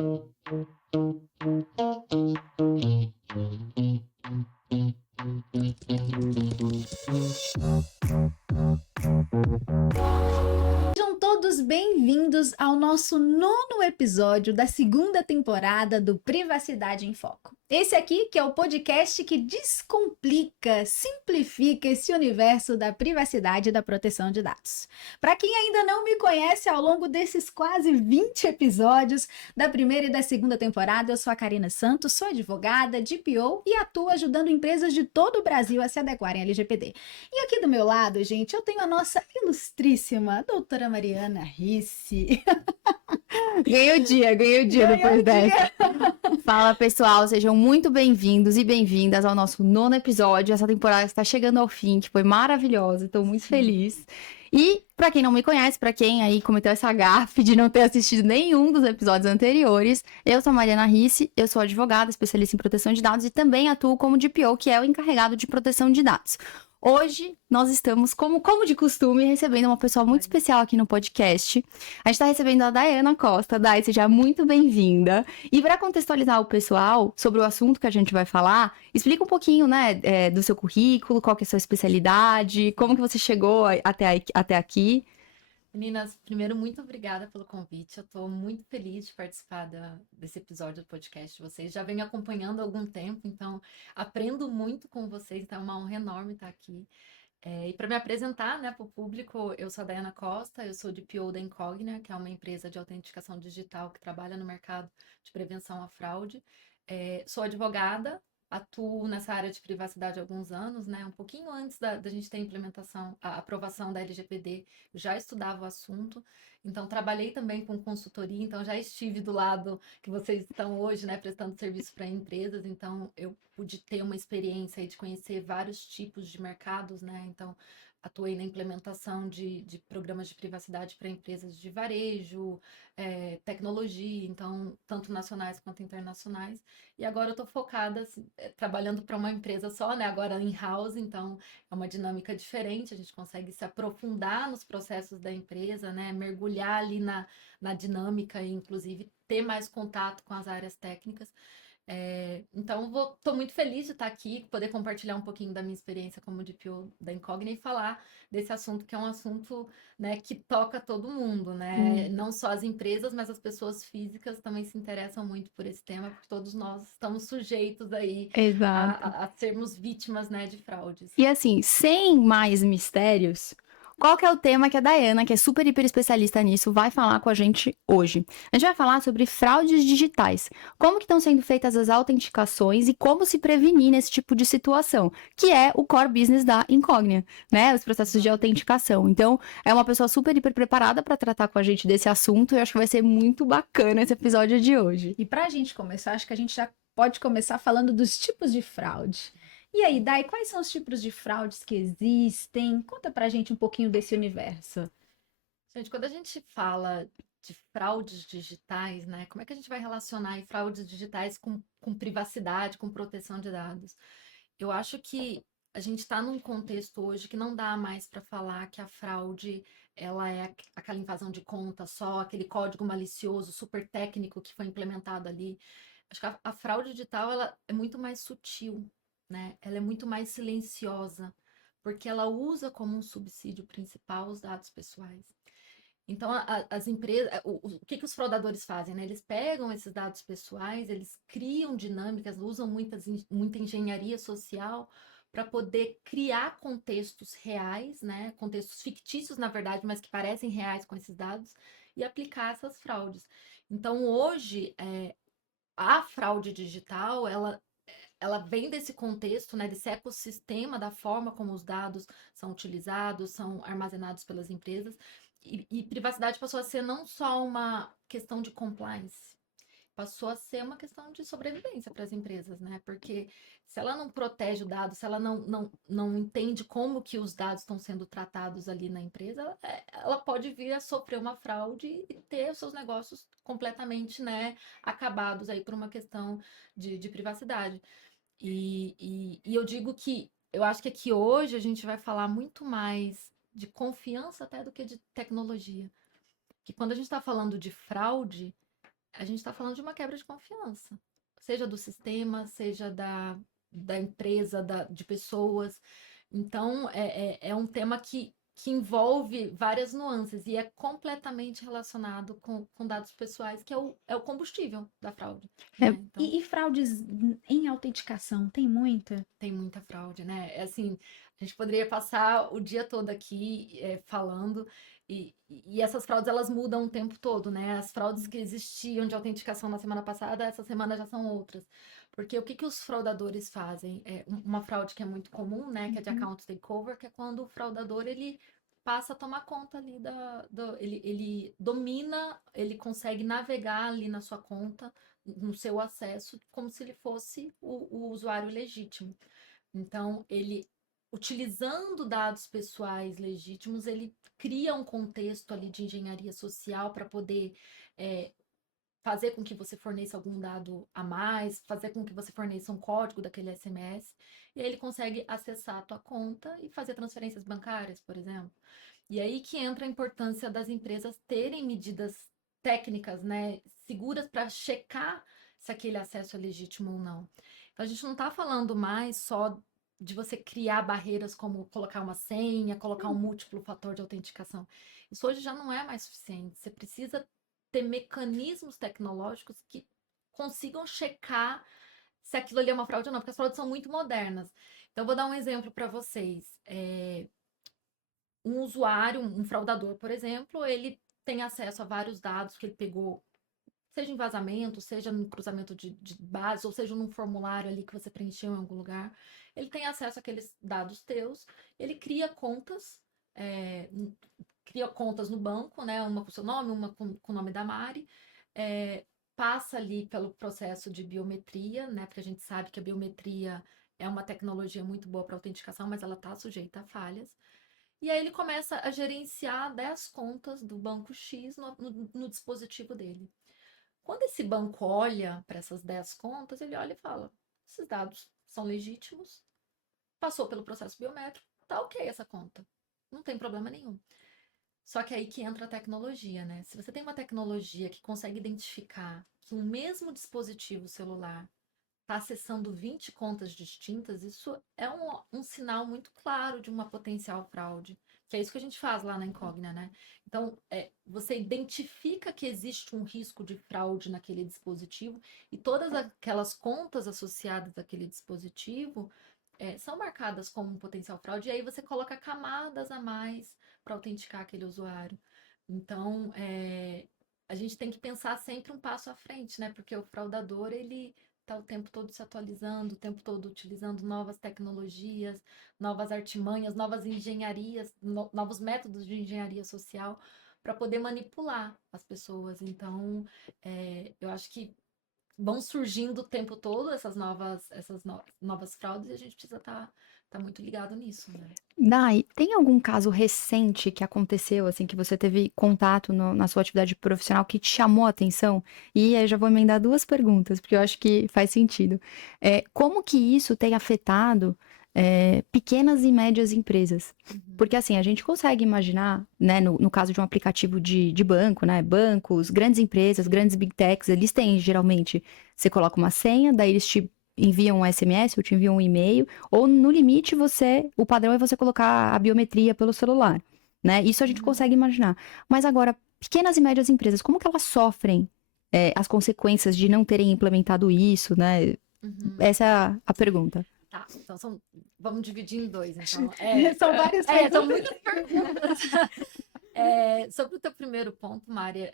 Sejam todos bem-vindos ao nosso 9º episódio da 2ª temporada do Privacidade em Foco. Esse aqui que é o podcast que descomplica, simplifica esse universo da privacidade e da proteção de dados. Para quem ainda não me conhece, ao longo desses quase 20 episódios da 1ª e da 2ª temporada, eu sou a Karina Santos, sou advogada, DPO e atuo ajudando empresas de todo o Brasil a se adequarem à LGPD. E aqui do meu lado, gente, eu tenho a nossa ilustríssima doutora Mariana Risse. Ganhei o dia depois dessa. Fala, pessoal, sejam muito bem-vindos e bem-vindas ao nosso 9º episódio. Essa temporada está chegando ao fim, que foi maravilhosa, estou muito feliz. E, para quem não me conhece, para quem aí cometeu essa gafe de não ter assistido nenhum dos episódios anteriores, eu sou a Mariana Risse, eu sou advogada, especialista em proteção de dados e também atuo como DPO, que é o encarregado de proteção de dados. Hoje, nós estamos, como de costume, recebendo uma pessoa muito especial aqui no podcast. A gente está recebendo a Daiana Costa. Dai, seja muito bem-vinda. E para contextualizar o pessoal sobre o assunto que a gente vai falar, explica um pouquinho, né, do seu currículo, qual que é a sua especialidade, como que você chegou até aqui. Meninas, primeiro, muito obrigada pelo convite. Eu estou muito feliz de participar desse episódio do podcast de vocês. Já venho acompanhando há algum tempo, então aprendo muito com vocês, então é uma honra enorme estar aqui. E para me apresentar, né, para o público, eu sou a Daiana Costa, eu sou DPO da Incognia, que é uma empresa de autenticação digital que trabalha no mercado de prevenção à fraude. Sou advogada. Atuo nessa área de privacidade há alguns anos, né? Um pouquinho antes da gente ter a aprovação da LGPD, já estudava o assunto, então trabalhei também com consultoria, então já estive do lado que vocês estão hoje, né? Prestando serviço para empresas, então eu pude ter uma experiência aí de conhecer vários tipos de mercados, né? Então atuei na implementação de programas de privacidade para empresas de varejo, tecnologia, então tanto nacionais quanto internacionais. E agora eu estou focada, assim, trabalhando para uma empresa só, né? Agora in-house, então é uma dinâmica diferente, a gente consegue se aprofundar nos processos da empresa, né? Mergulhar ali na dinâmica e, inclusive, ter mais contato com as áreas técnicas. Então, estou muito feliz de estar aqui, poder compartilhar um pouquinho da minha experiência como DPO da Incognia e falar desse assunto que é um assunto, né, que toca todo mundo, né? Não só as empresas, mas as pessoas físicas também se interessam muito por esse tema, porque todos nós estamos sujeitos aí a sermos vítimas, né, de fraudes. E assim, sem mais mistérios, qual que é o tema que a Daiana, que é super, hiper especialista nisso, vai falar com a gente hoje? A gente vai falar sobre fraudes digitais. Como que estão sendo feitas as autenticações e como se prevenir nesse tipo de situação, que é o core business da Incognia, né? Os processos de autenticação. Então, é uma pessoa super, hiper preparada para tratar com a gente desse assunto e eu acho que vai ser muito bacana esse episódio de hoje. E para a gente começar, acho que a gente já pode começar falando dos tipos de fraude. E aí, Dai, quais são os tipos de fraudes que existem? Conta pra gente um pouquinho desse universo. Gente, quando a gente fala de fraudes digitais, né? Como é que a gente vai relacionar aí fraudes digitais com privacidade, com proteção de dados? Eu acho que a gente está num contexto hoje que não dá mais para falar que a fraude ela é aquela invasão de conta só, aquele código malicioso super técnico que foi implementado ali. Acho que a fraude digital ela é muito mais sutil, né? Ela é muito mais silenciosa, porque ela usa como um subsídio principal os dados pessoais. Então, as empresas, o que os fraudadores fazem, né? Eles pegam esses dados pessoais, eles criam dinâmicas, usam muita engenharia social para poder criar contextos reais, né? Contextos fictícios, na verdade, mas que parecem reais com esses dados, e aplicar essas fraudes. Então, hoje, a fraude digital, ela vem desse contexto, né, desse ecossistema da forma como os dados são utilizados, são armazenados pelas empresas, e privacidade passou a ser não só uma questão de compliance, passou a ser uma questão de sobrevivência para as empresas, né? Porque se ela não protege o dado, se ela não entende como que os dados estão sendo tratados ali na empresa, ela pode vir a sofrer uma fraude e ter os seus negócios completamente, né, acabados aí por uma questão de privacidade. E eu digo que eu acho que aqui hoje a gente vai falar muito mais de confiança até do que de tecnologia. Que quando a gente está falando de fraude, a gente está falando de uma quebra de confiança, seja do sistema, seja da empresa, de pessoas. Então, é um tema que envolve várias nuances e é completamente relacionado com dados pessoais, que é o combustível da fraude, É, né? Então, E fraudes em autenticação, tem muita? tem muita fraude, né? É assim, a gente poderia passar o dia todo aqui falando, e essas fraudes elas mudam o tempo todo, né? As fraudes que existiam de autenticação na semana passada, essa semana já são outras. Porque o que que os fraudadores fazem? É uma fraude que é muito comum, né? Que é de Uhum. account takeover, que é quando o fraudador ele passa a tomar conta ali ele domina, ele consegue navegar ali na sua conta, no seu acesso, como se ele fosse o usuário legítimo. Então, ele, utilizando dados pessoais legítimos, ele cria um contexto ali de engenharia social para poder é, fazer com que você forneça algum dado a mais, fazer com que você forneça um código daquele SMS, e aí ele consegue acessar a tua conta e fazer transferências bancárias, por exemplo. E aí que entra a importância das empresas terem medidas técnicas, né, seguras para checar se aquele acesso é legítimo ou não. Então, a gente não está falando mais só de você criar barreiras como colocar uma senha, colocar um múltiplo fator de autenticação. Isso hoje já não é mais suficiente. Você precisa ter mecanismos tecnológicos que consigam checar se aquilo ali é uma fraude ou não, porque as fraudes são muito modernas. Então, eu vou dar um exemplo para vocês. Um usuário, um fraudador, por exemplo, ele tem acesso a vários dados que ele pegou, seja em vazamento, seja no cruzamento de bases, ou seja num formulário ali que você preencheu em algum lugar. Ele tem acesso àqueles dados teus, ele é, cria contas no banco, né? Uma com seu nome, uma com o nome da Mari, é, passa ali pelo processo de biometria, né? Porque a gente sabe que a biometria é uma tecnologia muito boa para autenticação, mas ela está sujeita a falhas. E aí ele começa a gerenciar 10 contas do banco X no dispositivo dele. Quando esse banco olha para essas 10 contas, ele olha e fala: esses dados são legítimos, passou pelo processo biométrico, tá ok essa conta, não tem problema nenhum. Só que aí que entra a tecnologia, né? Se você tem uma tecnologia que consegue identificar que um mesmo dispositivo celular está acessando 20 contas distintas, isso é um sinal muito claro de uma potencial fraude, que é isso que a gente faz lá na Incógnita, né? Então, você identifica que existe um risco de fraude naquele dispositivo e todas aquelas contas associadas àquele dispositivo são marcadas como um potencial fraude, e aí você coloca camadas a mais para autenticar aquele usuário. Então, a gente tem que pensar sempre um passo à frente, né? Porque o fraudador, ele está o tempo todo se atualizando, o tempo todo utilizando novas tecnologias, novas artimanhas, novas engenharias, novos métodos de engenharia social para poder manipular as pessoas. Então, eu acho que vão surgindo o tempo todo essas novas fraudes e a gente precisa tá muito ligado nisso, né? Dai, tem algum caso recente que aconteceu, assim, que você teve contato na sua atividade profissional que te chamou a atenção? E aí já vou emendar duas perguntas, porque eu acho que faz sentido. Como que isso tem afetado, pequenas e médias empresas? Uhum, Porque, assim, a gente consegue imaginar, né, no caso de um aplicativo de banco, né, bancos, grandes empresas, grandes big techs, eles têm, geralmente, você coloca uma senha, daí eles te enviam um SMS ou te enviam um e-mail, ou no limite o padrão é você colocar a biometria pelo celular, né? Isso a gente uhum, consegue imaginar. Mas agora, pequenas e médias empresas, como que elas sofrem as consequências de não terem implementado isso, né? uhum. Essa é a pergunta. Tá, então vamos dividir em dois, então. São várias São perguntas. muitas perguntas. Sobre o teu primeiro ponto, Mária,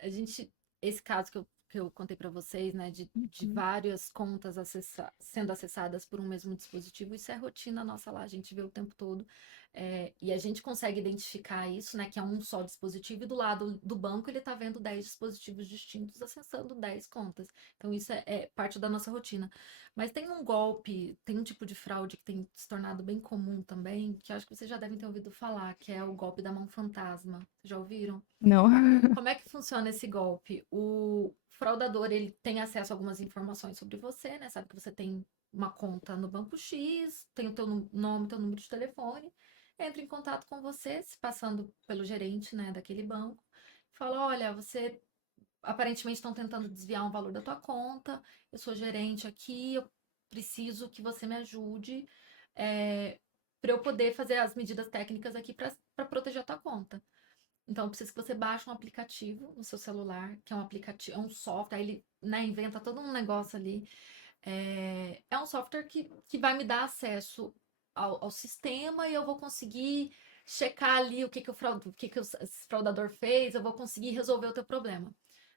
esse caso que eu contei para vocês, né, de Uhum. várias contas sendo acessadas por um mesmo dispositivo, isso é rotina nossa lá, a gente vê o tempo todo. E a gente consegue identificar isso, né, que é um só dispositivo, e do lado do banco ele está vendo 10 dispositivos distintos acessando 10 contas. Então, isso é parte da nossa rotina. Mas tem um golpe, tem um tipo de fraude que tem se tornado bem comum também, que eu acho que vocês já devem ter ouvido falar, que é o golpe da mão fantasma. Vocês já ouviram? Não. Como é que funciona esse golpe? O fraudador, ele tem acesso a algumas informações sobre você, né? Sabe que você tem uma conta no banco X, tem o teu nome, teu número de telefone, entra em contato com você, se passando pelo gerente, né, daquele banco, fala, olha, você aparentemente estão tentando desviar um valor da tua conta, eu sou gerente aqui, eu preciso que você me ajude para eu poder fazer as medidas técnicas aqui para proteger a tua conta. Então, eu preciso que você baixe um aplicativo no seu celular, que é um aplicativo, é um software, aí ele, né, inventa todo um negócio ali. É um software que vai me dar acesso ao sistema e eu vou conseguir checar ali o que o fraudador fez, eu vou conseguir resolver o teu problema.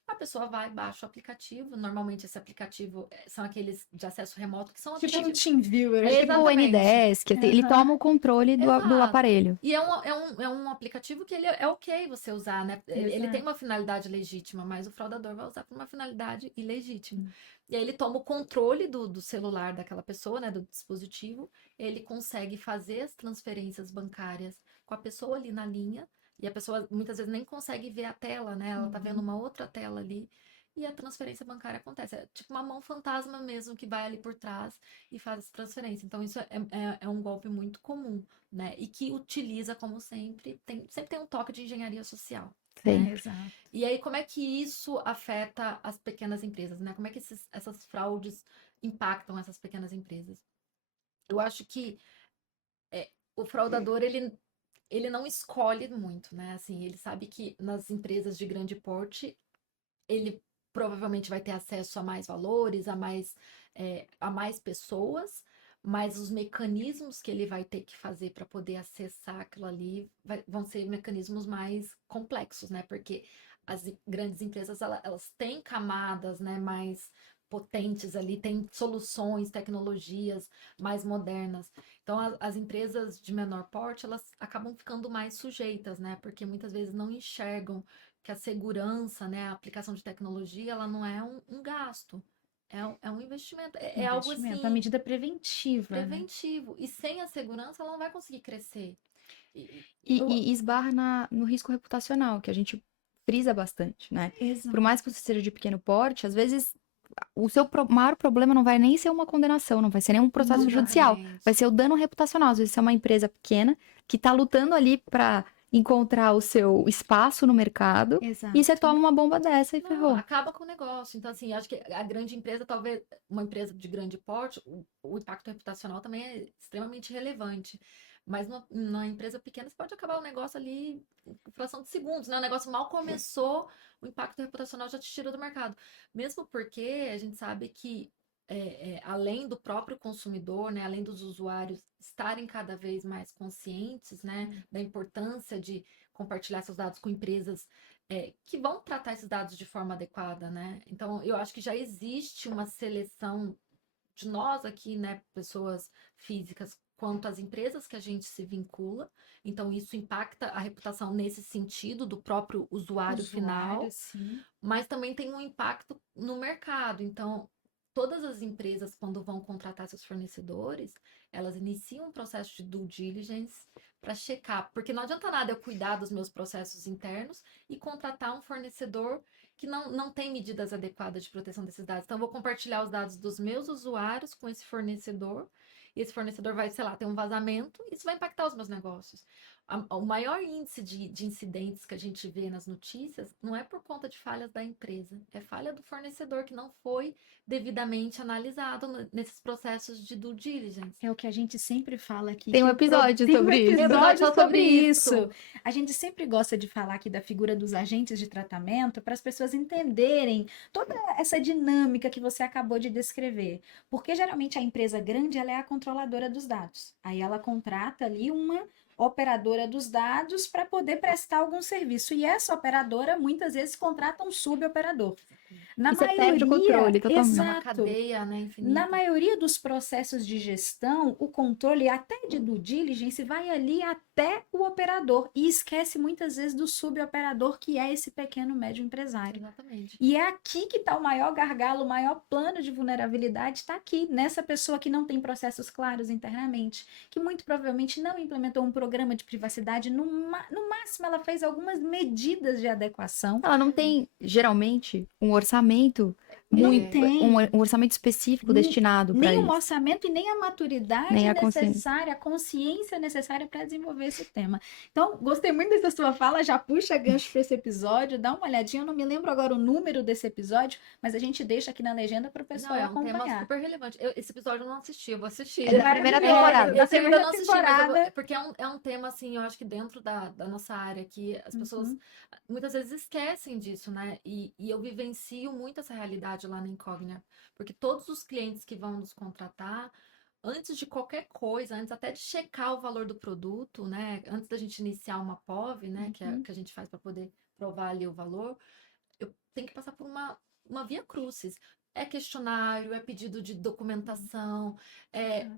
A pessoa vai, baixa o aplicativo. Normalmente, esse aplicativo são aqueles de acesso remoto, que são Tipo um aplicativos. TeamViewer. Tipo o Exatamente. Ndesk, ele toma o controle do Exato. aparelho. E é um aplicativo que ele é ok você usar, né? Ele tem uma finalidade legítima, mas o fraudador vai usar por uma finalidade ilegítima. E aí ele toma o controle do celular daquela pessoa, né? Do dispositivo. Ele consegue fazer as transferências bancárias com a pessoa ali na linha. E a pessoa muitas vezes nem consegue ver a tela, né? Ela tá vendo uma outra tela ali. E a transferência bancária acontece. É tipo uma mão fantasma mesmo que vai ali por trás e faz essa transferência. Então, isso é um golpe muito comum, né? E que utiliza, como sempre, sempre tem um toque de engenharia social. Né? Exato. E aí, como é que isso afeta as pequenas empresas, né? Como é que essas fraudes impactam essas pequenas empresas? Eu acho que o fraudador, ele não escolhe muito, né? Assim, ele sabe que nas empresas de grande porte, ele provavelmente vai ter acesso a mais valores, a mais pessoas, mas os mecanismos que ele vai ter que fazer para poder acessar aquilo ali vão ser mecanismos mais complexos, né? Porque as grandes empresas, elas têm camadas, né, mais potentes ali, têm soluções, tecnologias mais modernas. Então, as empresas de menor porte, elas acabam ficando mais sujeitas, né? Porque muitas vezes não enxergam que a segurança, né, a aplicação de tecnologia, ela não é um gasto, é um investimento, é algo assim, Uma medida preventiva. Né? preventivo. E sem a segurança, ela não vai conseguir crescer. E esbarra no risco reputacional, que a gente frisa bastante, né? Exato. Por mais que você seja de pequeno porte, às vezes o seu maior problema não vai nem ser uma condenação, não vai ser nem um processo judicial, vai ser o dano reputacional. Às vezes você é uma empresa pequena que está lutando ali para encontrar o seu espaço no mercado Exato. e você toma uma bomba dessa e ferrou. Acaba com o negócio. Então, assim, acho que a grande empresa, talvez uma empresa de grande porte, o impacto reputacional também é extremamente relevante. Mas numa empresa pequena, você pode acabar o negócio ali em fração de segundos, né? O negócio mal começou, o impacto reputacional já te tira do mercado. Mesmo porque a gente sabe que, além do próprio consumidor, né? Além dos usuários estarem cada vez mais conscientes, né? Da importância de compartilhar seus dados com empresas que vão tratar esses dados de forma adequada, né? Então, eu acho que já existe uma seleção de nós aqui, né, pessoas físicas, quanto às empresas que a gente se vincula. Então, isso impacta a reputação nesse sentido do próprio usuário final, sim. mas também tem um impacto no mercado. Então, todas as empresas, quando vão contratar seus fornecedores, elas iniciam um processo de due diligence para checar, porque não adianta nada eu cuidar dos meus processos internos e contratar um fornecedor que não tem medidas adequadas de proteção desses dados. Então, eu vou compartilhar os dados dos meus usuários com esse fornecedor, e esse fornecedor vai, sei lá, ter um vazamento, e isso vai impactar os meus negócios. O maior índice de incidentes que a gente vê nas notícias não é por conta de falhas da empresa, é falha do fornecedor que não foi devidamente analisado nesses processos de due diligence. É o que a gente sempre fala aqui. Tem um episódio sobre isso. Tem um episódio sobre isso. A gente sempre gosta de falar aqui da figura dos agentes de tratamento para as pessoas entenderem toda essa dinâmica que você acabou de descrever. Porque geralmente a empresa grande ela é a controladora dos dados. Aí ela contrata ali uma operadora dos dados para poder prestar algum serviço. E essa operadora muitas vezes contrata um suboperador. Na você perde o controle totalmente. Exato. Uma cadeia, né, infinita. Na maioria dos processos de gestão, o controle até de due diligence vai ali até o operador e esquece muitas vezes do suboperador, que é esse pequeno médio empresário. Exatamente. E é aqui que está o maior gargalo, o maior plano de vulnerabilidade está aqui, nessa pessoa que não tem processos claros internamente, que muito provavelmente não implementou um programa de privacidade, no máximo ela fez algumas medidas de adequação. Ela não tem, geralmente, um orçamento muito, tem. um orçamento específico destinado para Nem o isso. orçamento e nem a maturidade Nem a necessária, a consciência necessária para desenvolver esse tema. Então, gostei muito dessa sua fala, já puxa gancho para esse episódio, dá uma olhadinha, eu não me lembro agora o número desse episódio, mas a gente deixa aqui na legenda para o pessoal Não, é um tema acompanhar. super relevante. Esse episódio eu não assisti, eu vou assistir. É da primeira temporada. Eu ainda não assisti, mas temporada. porque é um tema, assim, eu acho que dentro da nossa área aqui, as pessoas muitas vezes esquecem disso, né? E eu vivencio muito essa realidade lá na Incognia, porque todos os clientes que vão nos contratar, antes de qualquer coisa, antes até de checar o valor do produto, né? Antes da gente iniciar uma POV, né? Que é o que a gente faz para poder provar ali o valor, eu tenho que passar por uma via crucis. É questionário, é pedido de documentação,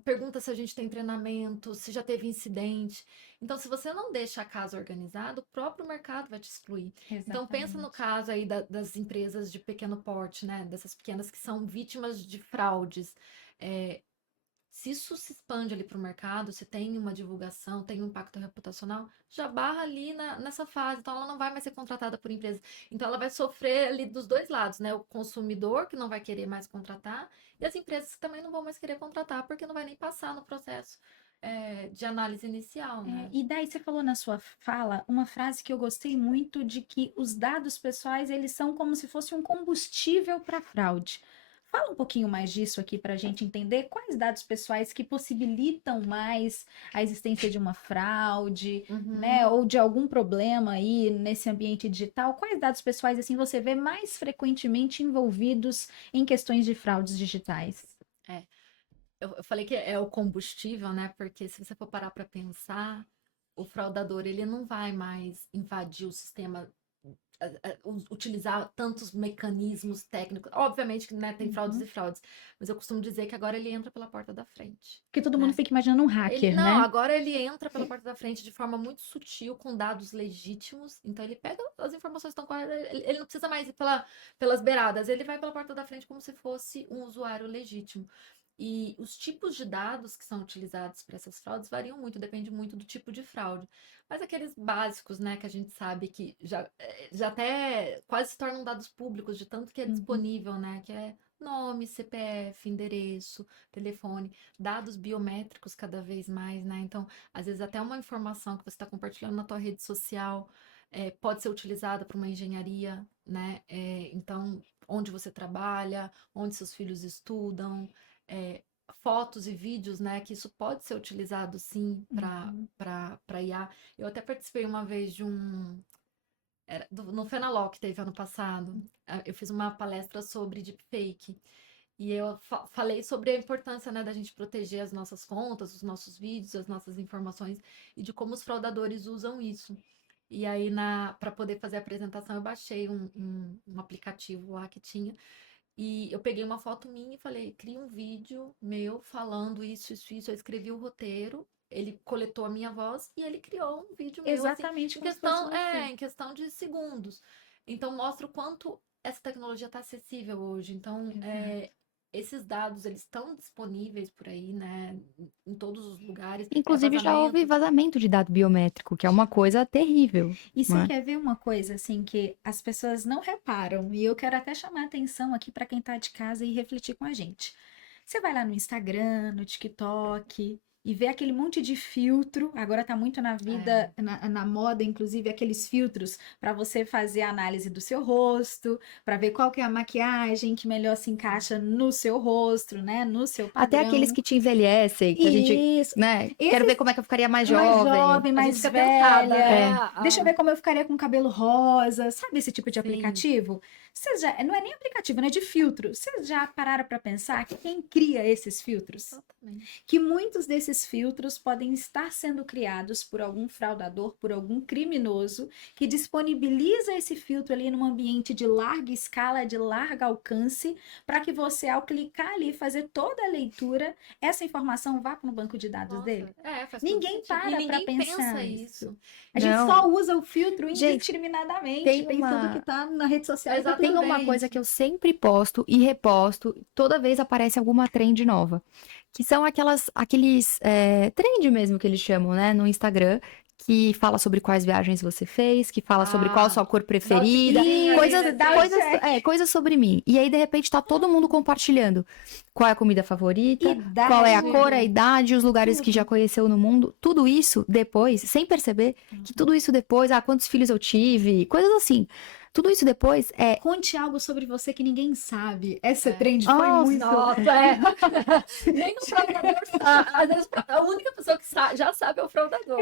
pergunta se a gente tem treinamento, se já teve incidente. Então, se você não deixa a casa organizada, o próprio mercado vai te excluir. Então, pensa no caso aí das empresas de pequeno porte, né? Dessas pequenas que são vítimas de fraudes. Se isso se expande ali para o mercado, se tem uma divulgação, tem um impacto reputacional, já barra ali nessa fase. Então, ela não vai mais ser contratada por empresa. Então, ela vai sofrer ali dos dois lados, né? O consumidor, que não vai querer mais contratar, e as empresas que também não vão mais querer contratar, porque não vai nem passar no processo de análise inicial, né? E daí você falou na sua fala uma frase que eu gostei muito, de que os dados pessoais, eles são como se fosse um combustível para fraude. Fala um pouquinho mais disso aqui para a gente entender quais dados pessoais que possibilitam mais a existência de uma fraude, né, ou de algum problema aí nesse ambiente digital. Quais dados pessoais assim você vê mais frequentemente envolvidos em questões de fraudes digitais? Eu falei que é o combustível, né? Porque se você for parar para pensar, o fraudador ele não vai mais invadir o sistema, utilizar tantos mecanismos técnicos. Obviamente que, né, tem fraudes e fraudes, mas eu costumo dizer que agora ele entra pela porta da frente. Porque todo mundo fica imaginando um hacker, Não, né? agora ele entra pela porta da frente de forma muito sutil, com dados legítimos. Então ele pega as informações que estão corretas, ele não precisa mais ir pelas beiradas, ele vai pela porta da frente como se fosse um usuário legítimo. E os tipos de dados que são utilizados para essas fraudes variam muito, depende muito do tipo de fraude. Mas aqueles básicos, né, que a gente sabe que já até quase se tornam dados públicos, de tanto que é disponível, né, que é nome, CPF, endereço, telefone, dados biométricos cada vez mais, né? Então, às vezes até uma informação que você está compartilhando na tua rede social pode ser utilizada para uma engenharia, né? Então, onde você trabalha, onde seus filhos estudam, fotos e vídeos, né? Que isso pode ser utilizado sim para IA. Eu até participei uma vez de no Fenaló que teve ano passado. Eu fiz uma palestra sobre deepfake. E eu falei sobre a importância, né, da gente proteger as nossas contas, os nossos vídeos, as nossas informações e de como os fraudadores usam isso. E aí, para poder fazer a apresentação, eu baixei um aplicativo lá que tinha. E eu peguei uma foto minha e falei, cria um vídeo meu falando isso, isso, isso. Eu escrevi o roteiro, ele coletou a minha voz e ele criou um vídeo meu, Exatamente, assim, em questão de segundos. Então, mostra o quanto essa tecnologia está acessível hoje. Então, esses dados, eles estão disponíveis por aí, né, em todos os lugares. Inclusive, já houve vazamento de dado biométrico, que é uma coisa terrível. E você quer ver uma coisa, assim, que as pessoas não reparam, e eu quero até chamar a atenção aqui para quem está de casa e refletir com a gente. Você vai lá no Instagram, no TikTok, e vê aquele monte de filtro. Agora tá muito na vida, na moda, inclusive, aqueles filtros para você fazer a análise do seu rosto, para ver qual que é a maquiagem que melhor se encaixa no seu rosto, né? No seu padrão. Até aqueles que te envelhecem, que a gente, né? Quero ver como é que eu ficaria mais jovem. Mais velha. Deixa eu ver como eu ficaria com cabelo rosa. Sabe esse tipo de aplicativo? Não é nem aplicativo, né? De filtro. Vocês já pararam para pensar que quem cria esses filtros? Totalmente. Que muitos desses filtros podem estar sendo criados por algum fraudador, por algum criminoso, que disponibiliza esse filtro ali num ambiente de larga escala, de largo alcance, para que você, ao clicar ali e fazer toda a leitura, essa informação vá para o banco de dados dele. Ninguém para para pensar nisso. A gente só usa o filtro indiscriminadamente, pensando que está na rede social. Tem uma coisa que eu sempre posto e reposto, toda vez aparece alguma trend nova. Que são aqueles trend mesmo que eles chamam, né, no Instagram, que fala sobre quais viagens você fez, que fala sobre qual a sua cor preferida, Isso, dá o check. coisas sobre mim. E aí, de repente, tá todo mundo compartilhando qual é a comida favorita, Idade. qual é a cor, a idade, os lugares que já conheceu no mundo. Tudo isso depois, sem perceber que tudo isso depois, quantos filhos eu tive, coisas assim. Tudo isso depois é... Conte algo sobre você que ninguém sabe. Essa trend Nossa, foi muito... Nossa, nem o fraudador sabe. Às vezes, a única pessoa que já sabe é o fraudador.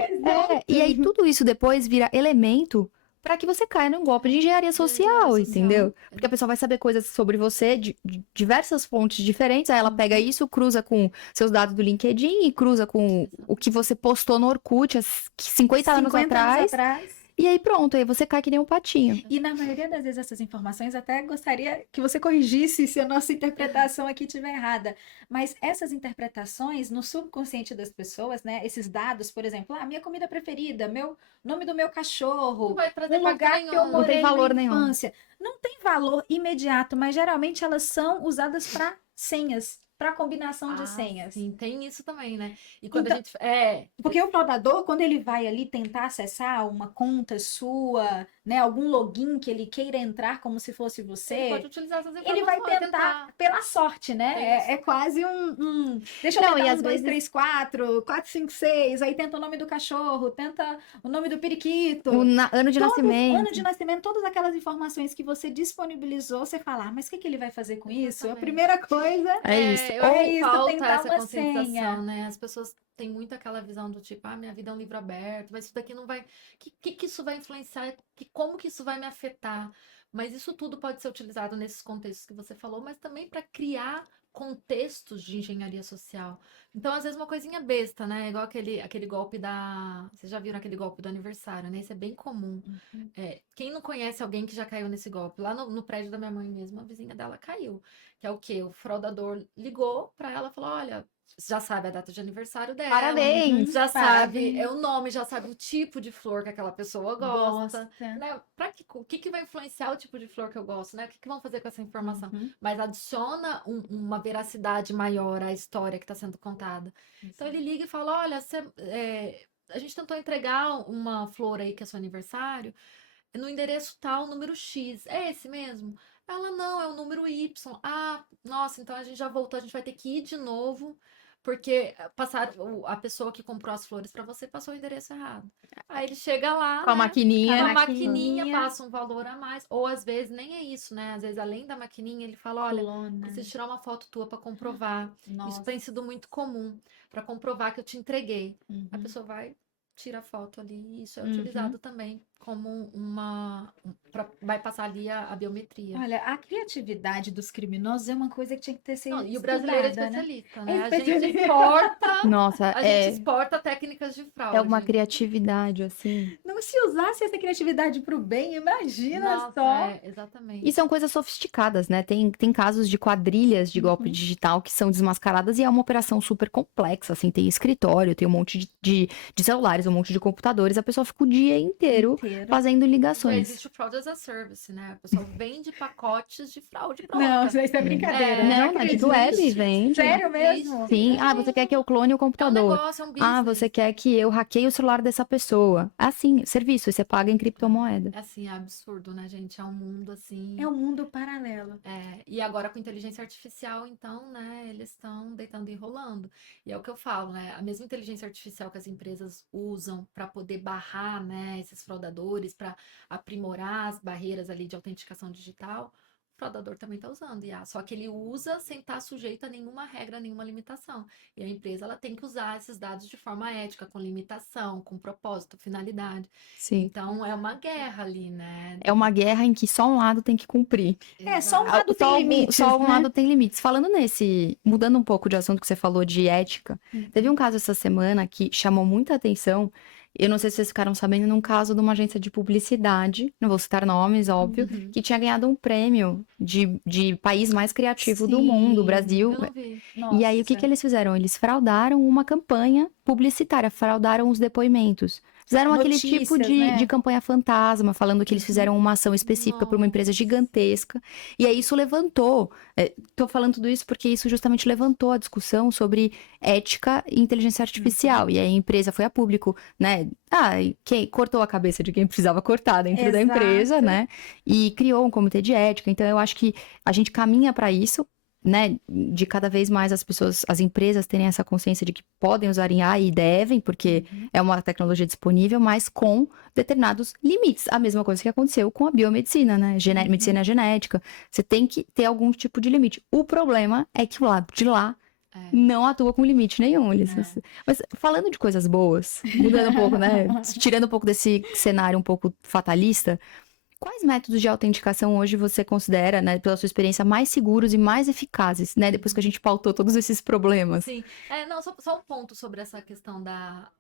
E aí tudo isso depois vira elemento para que você caia num golpe de engenharia social, entendeu? Porque a pessoa vai saber coisas sobre você de diversas fontes diferentes, aí ela pega isso, cruza com seus dados do LinkedIn e cruza com o que você postou no Orkut há 50 anos atrás. E aí pronto, aí você cai que nem um patinho. E na maioria das vezes essas informações, até gostaria que você corrigisse se a nossa interpretação aqui estiver errada. Mas essas interpretações no subconsciente das pessoas, né? Esses dados, por exemplo, minha comida preferida, nome do meu cachorro, Não vai trazer um lugar que eu nenhum. Não tem morei valor na nenhum. infância. Não tem valor imediato, mas geralmente elas são usadas para senhas, para combinação de senhas. Sim, tem isso também, né? E quando Então, a gente... Porque o fraudador, quando ele vai ali tentar acessar uma conta sua, né, algum login que ele queira entrar como se fosse Ele você, pode utilizar essas ele vai informações, tentar pela sorte, né? Isso. É quase deixa eu Não, tentar e 1, às 2, vezes- 3, 4, 4, 5, 6, aí tenta o nome do cachorro, tenta o nome do periquito. Ano de nascimento. Ano de nascimento, todas aquelas informações que você disponibilizou, você fala, mas o que ele vai fazer com isso? A Exatamente. primeira coisa É isso. Eu Ou acho que isso, falta tentar essa uma conscientização, senha. né? As pessoas têm muito aquela visão do tipo, minha vida é um livro aberto, mas isso daqui não vai... que isso vai influenciar? Como que isso vai me afetar? Mas isso tudo pode ser utilizado nesses contextos que você falou, mas também para criar contextos de engenharia social. Então, às vezes, uma coisinha besta, né? Igual aquele golpe da... Vocês já viram aquele golpe do aniversário, né? Isso é bem comum. Quem não conhece alguém que já caiu nesse golpe? Lá no prédio da minha mãe mesmo, a vizinha dela caiu. Que é o quê? O fraudador ligou para ela e falou, olha, já sabe a data de aniversário dela. Parabéns! Já Parabéns. sabe o nome, já sabe o tipo de flor que aquela pessoa gosta. Né? O que vai influenciar o tipo de flor que eu gosto, né? O que vão fazer com essa informação? Mas adiciona uma veracidade maior à história que está sendo contada. Então ele liga e fala, olha, a gente tentou entregar uma flor aí que é seu aniversário no endereço tal, número X. É esse mesmo? Ela, não, é o número Y. Nossa, então a gente já voltou, a gente vai ter que ir de novo, porque a pessoa que comprou as flores para você passou o endereço errado. Aí ele chega lá, Com a né, maquininha. com a maquininha, passa um valor a mais, ou às vezes nem é isso, né? Às vezes, além da maquininha, ele fala, olha, preciso tirar uma foto tua para comprovar. Isso tem sido muito comum, para comprovar que eu te entreguei. A pessoa vai, tira a foto ali, e isso é utilizado também como vai passar ali a biometria. Olha, a criatividade dos criminosos é uma coisa que tinha que ter sido E o brasileiro é estudada, né? especialista, né? É A gente especialista. exporta, Nossa, a gente exporta técnicas de fraude. é uma criatividade, assim. Não se usasse essa criatividade para o bem, imagina Nossa, só. exatamente. E são coisas sofisticadas, né? Tem casos de quadrilhas de golpe digital que são desmascaradas e é uma operação super complexa, assim. Tem escritório, tem um monte de celulares, um monte de computadores. A pessoa fica o dia inteiro fazendo ligações. Existe o Fraud as a Service, né? A pessoa vende pacotes de fraude pronta. Não, isso é brincadeira. Não, na Deep Web vende. Sério mesmo? Sim. Você quer que eu clone o É um computador. negócio, é um business. Você quer que eu hackeie o celular dessa pessoa. Assim, serviço, e você paga em criptomoeda. É absurdo, né, gente? É um mundo assim. É um mundo paralelo. E agora com inteligência artificial, então, né, eles estão deitando e enrolando. E é o que eu falo, né? A mesma inteligência artificial que as empresas usam para poder barrar, né, esses fraudadores, para aprimorar as barreiras ali de autenticação digital, o fraudador também está usando IA. Só que ele usa sem estar sujeito a nenhuma regra, nenhuma limitação. E a empresa ela tem que usar esses dados de forma ética, com limitação, com propósito, finalidade. Sim. Então é uma guerra ali, né? É uma guerra em que só um lado tem que cumprir. Só um lado tem limites, Só um né? lado tem limites. Falando mudando um pouco de assunto que você falou de ética, teve um caso essa semana que chamou muita atenção. Eu não sei se vocês ficaram sabendo, num caso de uma agência de publicidade, não vou citar nomes, óbvio, que tinha ganhado um prêmio de país mais criativo do mundo, o Brasil. Eu não vi. E aí, o que eles fizeram? Eles fraudaram uma campanha publicitária, fraudaram os depoimentos. Fizeram aquele tipo Notícias, né? de campanha fantasma, falando que eles fizeram uma ação específica para uma empresa Nossa. gigantesca. E aí isso levantou. Tô falando tudo isso porque isso justamente levantou a discussão sobre ética e inteligência artificial. E aí a empresa foi a público, né? E quem cortou a cabeça de quem precisava cortar dentro da empresa, Exato. né? E criou um comitê de ética. Então eu acho que a gente caminha para isso, né, de cada vez mais as empresas terem essa consciência de que podem usar IA e devem, porque é uma tecnologia disponível, mas com determinados limites. A mesma coisa que aconteceu com a biomedicina, né? Medicina genética. Você tem que ter algum tipo de limite. O problema é que o lado de lá É. não atua com limite nenhum. Mas falando de coisas boas, mudando um pouco, né? Tirando um pouco desse cenário um pouco fatalista, quais métodos de autenticação hoje você considera, né, pela sua experiência, mais seguros e mais eficazes, né? Depois que a gente pautou todos esses problemas. Sim, não, só um ponto sobre essa questão da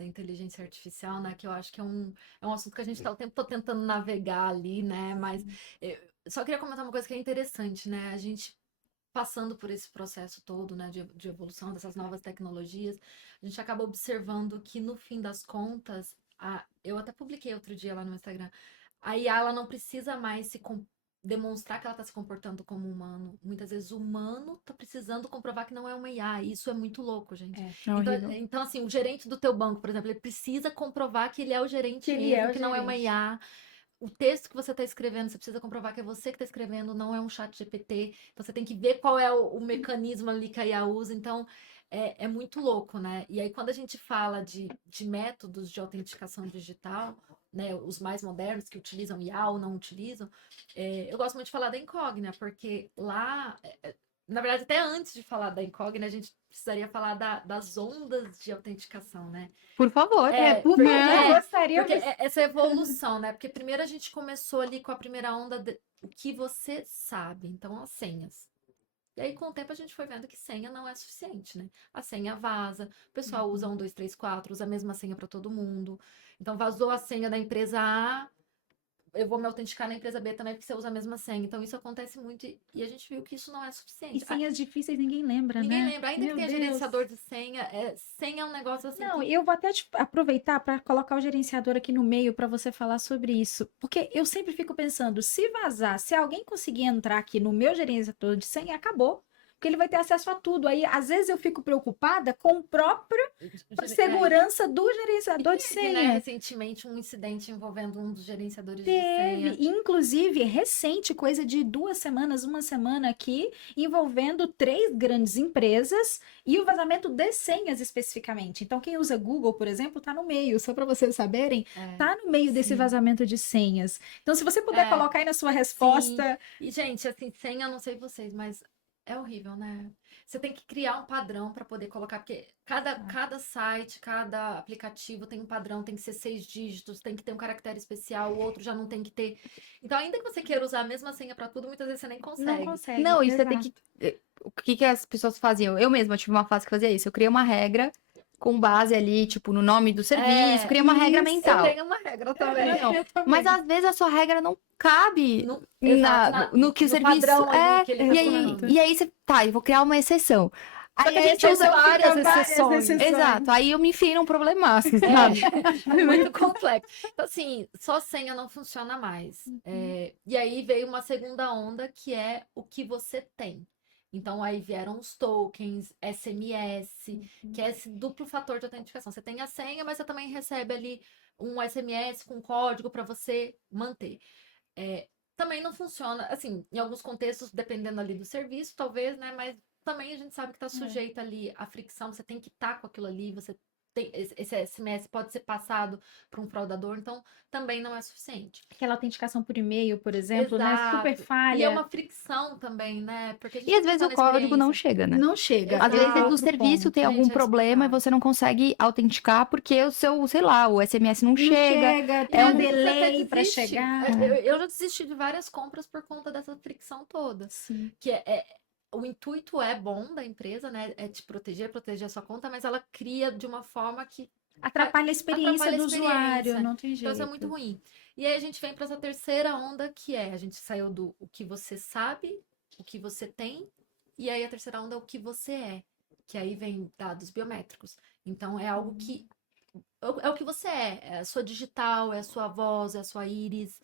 inteligência artificial, né? Que eu acho que é um assunto que a gente tá o tempo todo tentando navegar ali, né? Mas eu só queria comentar uma coisa que é interessante, né? A gente passando por esse processo todo, né, de evolução dessas novas tecnologias, a gente acaba observando que, no fim das contas, eu até publiquei outro dia lá no Instagram, a IA, ela não precisa mais demonstrar que ela está se comportando como humano. Muitas vezes o humano está precisando comprovar que não é uma IA. E isso é muito louco, gente. É horrível. Então, assim, o gerente do teu banco, por exemplo, ele precisa comprovar que ele é o gerente mesmo, que não é uma IA. O texto que você está escrevendo, você precisa comprovar que é você que está escrevendo, não é um chat GPT. Então, você tem que ver qual é o mecanismo ali que a IA usa. Então, é muito louco, né? E aí, quando a gente fala de métodos de autenticação digital, né, os mais modernos que utilizam IA ou não utilizam, eu gosto muito de falar da incógnita, porque lá, na verdade, até antes de falar da incógnita, a gente precisaria falar das ondas de autenticação, né? Por favor. Por favor, gostaria. Porque essa evolução, né? Porque primeiro a gente começou ali com a primeira onda, o que você sabe, então as senhas. E aí, com o tempo, a gente foi vendo que senha não é suficiente, né? A senha vaza, o pessoal usa 1, 2, 3, 4, usa a mesma senha para todo mundo. Então, vazou a senha da empresa A, eu vou me autenticar na empresa B também, porque você usa a mesma senha. Então, isso acontece muito e a gente viu que isso não é E suficiente. senhas difíceis ninguém lembra, Ninguém né? lembra, ainda Meu que tenha Deus. gerenciador de senha, senha é um negócio assim Não, que... eu vou até aproveitar para colocar o gerenciador aqui no meio para você falar sobre isso. Porque eu sempre fico pensando, se vazar, se alguém conseguir entrar aqui no meu gerenciador de senha, acabou. Porque ele vai ter acesso a tudo. Aí, às vezes, eu fico preocupada com a própria segurança do gerenciador de Teve, né, senha. recentemente um incidente envolvendo um dos gerenciadores de Teve, senha. inclusive, recente, coisa de 2 semanas, uma semana aqui, envolvendo 3 grandes empresas e o vazamento de senhas especificamente. Então, quem usa Google, por exemplo, está no meio, só para vocês saberem, está no meio desse sim. vazamento de senhas. Então, se você puder colocar aí na sua resposta. E, gente, assim, senha, eu não sei vocês, mas é horrível, né? Você tem que criar um padrão para poder colocar, porque cada site, cada aplicativo tem um padrão, tem que ser 6 dígitos, tem que ter um caractere especial, o outro já não tem que ter. Então, ainda que você queira usar a mesma senha para tudo, muitas vezes você nem consegue. Não consegue. Não, e você exato. tem que... O que as pessoas faziam? Eu mesma tive uma fase que fazia isso. Eu criei uma regra com base ali, tipo, no nome do serviço. Criei uma regra mental. Eu tenho uma regra também. Não, mas às vezes a sua regra não cabe Exato, no que o no serviço padrão ali que ele tá falando. e aí você, eu vou criar uma exceção. Só que a Aí gente usa várias exceções. Exato, aí eu me enfio num problemaço, sabe? Muito complexo. Então, assim, só senha não funciona mais. E aí veio uma segunda onda, que é o que você tem. Então, aí vieram os tokens, SMS, que é esse duplo fator de autenticação. Você tem a senha, mas você também recebe ali um SMS com código para você manter. Também não funciona, assim, em alguns contextos, dependendo ali do serviço, talvez, né? Mas também a gente sabe que está sujeito ali à fricção, você tem que estar com aquilo ali, esse SMS pode ser passado para um fraudador, então também não é suficiente. Aquela autenticação por e-mail, por exemplo, né? Super Exato. falha. E é uma fricção também, né? Porque a gente E às não vezes tá o na código não experiência. chega, né? Não chega. Às vezes Outro o serviço ponto. tem algum Gente, é problema e insuportável. você não consegue autenticar porque o seu, sei lá, o SMS não Não chega. chega, E tem às um vezes você até delay para desiste. chegar. Eu já desisti de várias compras por conta dessa fricção toda. Sim. Que o intuito é bom da empresa, né? É te proteger a sua conta, mas ela cria de uma forma que Atrapalha a experiência atrapalha a do usuário, experiência. não tem Então, jeito. isso é muito ruim. E aí a gente vem para essa terceira onda, que a gente saiu do o que você sabe, o que você tem, e aí a terceira onda é o que você é, que aí vem dados biométricos. Então, é algo que é o que você é a sua digital, é a sua voz, é a sua íris,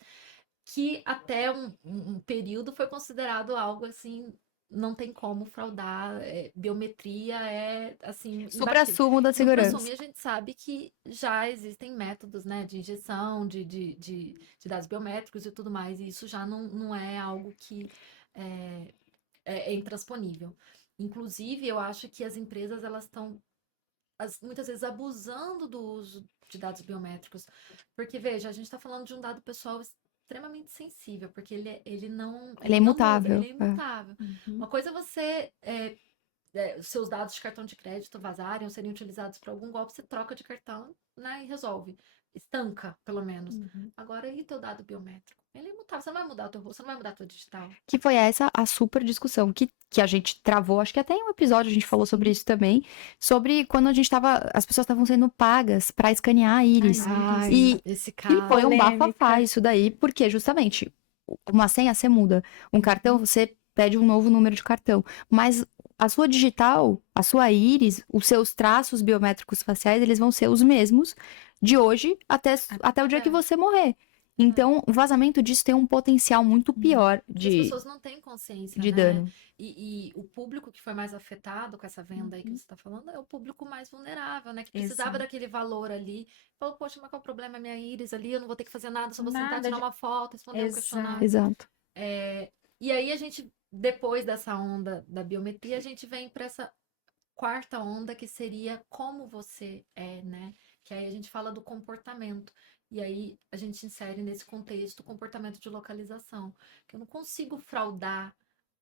que até um período foi considerado algo assim, não tem como fraudar, biometria é assim, imbatível. Supra-sumo da Supra-sumo, e segurança. a gente sabe que já existem métodos, né, de injeção, de dados biométricos e tudo mais, e isso já não é algo que é, é intransponível. Inclusive, eu acho que as empresas, elas estão muitas vezes abusando do uso de dados biométricos. Porque, veja, a gente está falando de um dado pessoal extremamente sensível, porque ele não, Ele é ele não muda, imutável. ele é imutável. Uhum. Uma coisa é você, os seus dados de cartão de crédito vazarem ou serem utilizados para algum golpe, você troca de cartão, né, e resolve. Estanca, pelo menos. Uhum. Agora, e teu dado biométrico? Ele é imutável, você não vai mudar o teu rosto, você não vai mudar a tua digital. Que foi essa a super discussão que a gente travou. Acho que até em um episódio a gente falou sobre isso também. Sobre quando a gente tava. As pessoas estavam sendo pagas pra escanear a íris. Ai, E, esse e caso. foi um polêmica. bafafá isso daí, porque justamente uma senha você muda. Um cartão você pede um novo número de cartão. Mas a sua digital, a sua íris, os seus traços biométricos faciais, eles vão ser os mesmos de hoje até o dia que você morrer. Então, o vazamento disso tem um potencial muito pior E as de pessoas não têm consciência, né? dano. E o público que foi mais afetado com essa venda aí que Uhum. você está falando é o público mais vulnerável, né? Que precisava Exato. daquele valor ali. Falou, poxa, mas qual é o problema? É minha íris ali, eu não vou ter que fazer nada, só vou sentar, Nada tirar de- uma foto, responder um Exato. questionário. Exato. E aí a gente, depois dessa onda da biometria, a gente vem para essa quarta onda que seria como você é, né? Que aí a gente fala do comportamento. E aí a gente insere nesse contexto o comportamento de localização. Que eu não consigo fraudar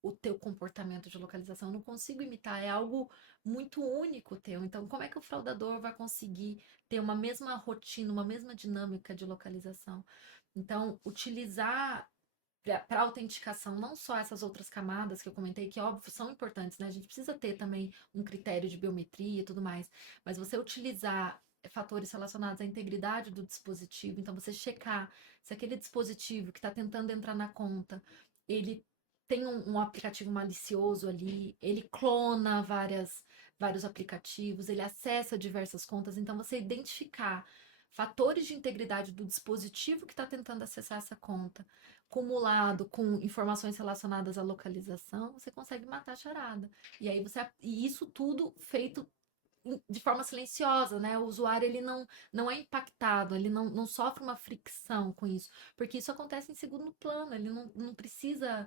o teu comportamento de localização, eu não consigo imitar, é algo muito único teu. Então, como é que o fraudador vai conseguir ter uma mesma rotina, uma mesma dinâmica de localização? Então, utilizar para autenticação, não só essas outras camadas que eu comentei, que óbvio são importantes, né? A gente precisa ter também um critério de biometria e tudo mais, mas você utilizar fatores relacionados à integridade do dispositivo, então você checar se aquele dispositivo que está tentando entrar na conta, ele tem um aplicativo malicioso ali, ele clona vários aplicativos, ele acessa diversas contas, então você identificar fatores de integridade do dispositivo que está tentando acessar essa conta, cumulado com informações relacionadas à localização, você consegue matar a charada. E aí e isso tudo feito de forma silenciosa, né? O usuário ele não é impactado, ele não sofre uma fricção com isso, porque isso acontece em segundo plano, ele não precisa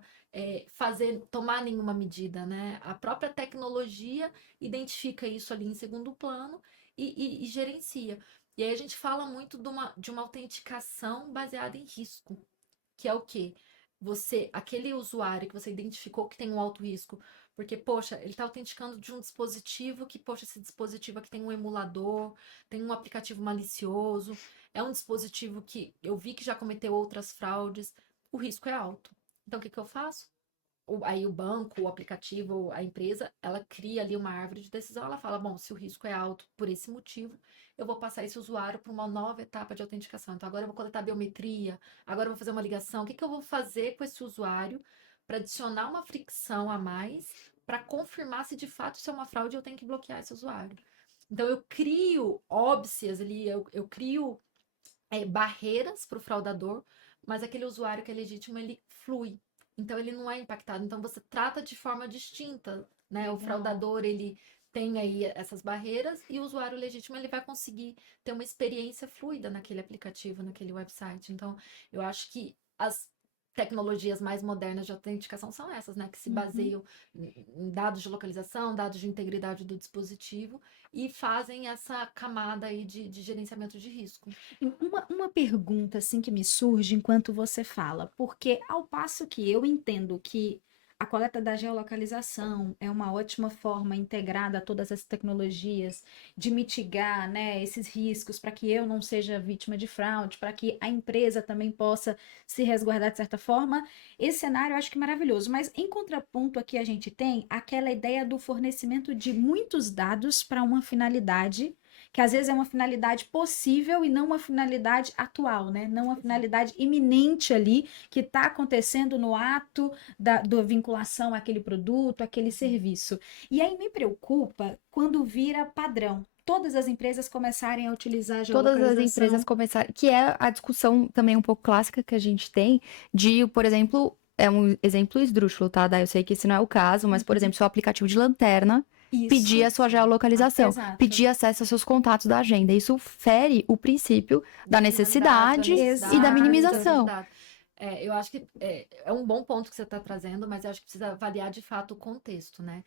tomar nenhuma medida, né? A própria tecnologia identifica isso ali em segundo plano e gerencia. E aí a gente fala muito de uma autenticação baseada em risco, que é o quê? Aquele usuário que você identificou que tem um alto risco, porque, poxa, ele está autenticando de um dispositivo que, poxa, esse dispositivo aqui tem um emulador, tem um aplicativo malicioso, é um dispositivo que eu vi que já cometeu outras fraudes, o risco é alto. Então, o que eu faço? Aí o banco, o aplicativo, a empresa, ela cria ali uma árvore de decisão, ela fala, bom, se o risco é alto por esse motivo, eu vou passar esse usuário para uma nova etapa de autenticação. Então, agora eu vou coletar biometria, agora eu vou fazer uma ligação. O que eu vou fazer com esse usuário para adicionar uma fricção a mais, para confirmar se de fato isso é uma fraude e eu tenho que bloquear esse usuário. Então, eu crio óbvias ali, eu crio barreiras para o fraudador, mas aquele usuário que é legítimo, ele flui. Então, ele não é impactado. Então, você trata de forma distinta, né? O fraudador, ele tem aí essas barreiras e o usuário legítimo, ele vai conseguir ter uma experiência fluida naquele aplicativo, naquele website. Então, eu acho que as tecnologias mais modernas de autenticação são essas, né? Que se baseiam em dados de localização, dados de integridade do dispositivo e fazem essa camada aí de gerenciamento de risco. Uma pergunta assim que me surge enquanto você fala, porque ao passo que eu entendo que a coleta da geolocalização é uma ótima forma integrada a todas as tecnologias de mitigar, né, esses riscos para que eu não seja vítima de fraude, para que a empresa também possa se resguardar de certa forma, esse cenário eu acho que é maravilhoso. Mas em contraponto aqui a gente tem aquela ideia do fornecimento de muitos dados para uma finalidade que às vezes é uma finalidade possível e não uma finalidade atual, né? Não uma finalidade iminente ali que está acontecendo no ato da vinculação àquele produto, àquele serviço. E aí me preocupa quando vira padrão. todas as empresas começarem a utilizar a Todas as geolocalização? empresas começaram, que é a discussão também um pouco clássica que a gente tem de, por exemplo, é um exemplo esdrúxulo, tá? Daí eu sei que esse não é o caso, mas, por exemplo, seu aplicativo de lanterna pedir a sua geolocalização, Exato. pedir acesso aos seus contatos da agenda. Isso fere o princípio da necessidade e da minimização. Eu acho que é um bom ponto que você está trazendo, mas eu acho que precisa avaliar de fato o contexto, né?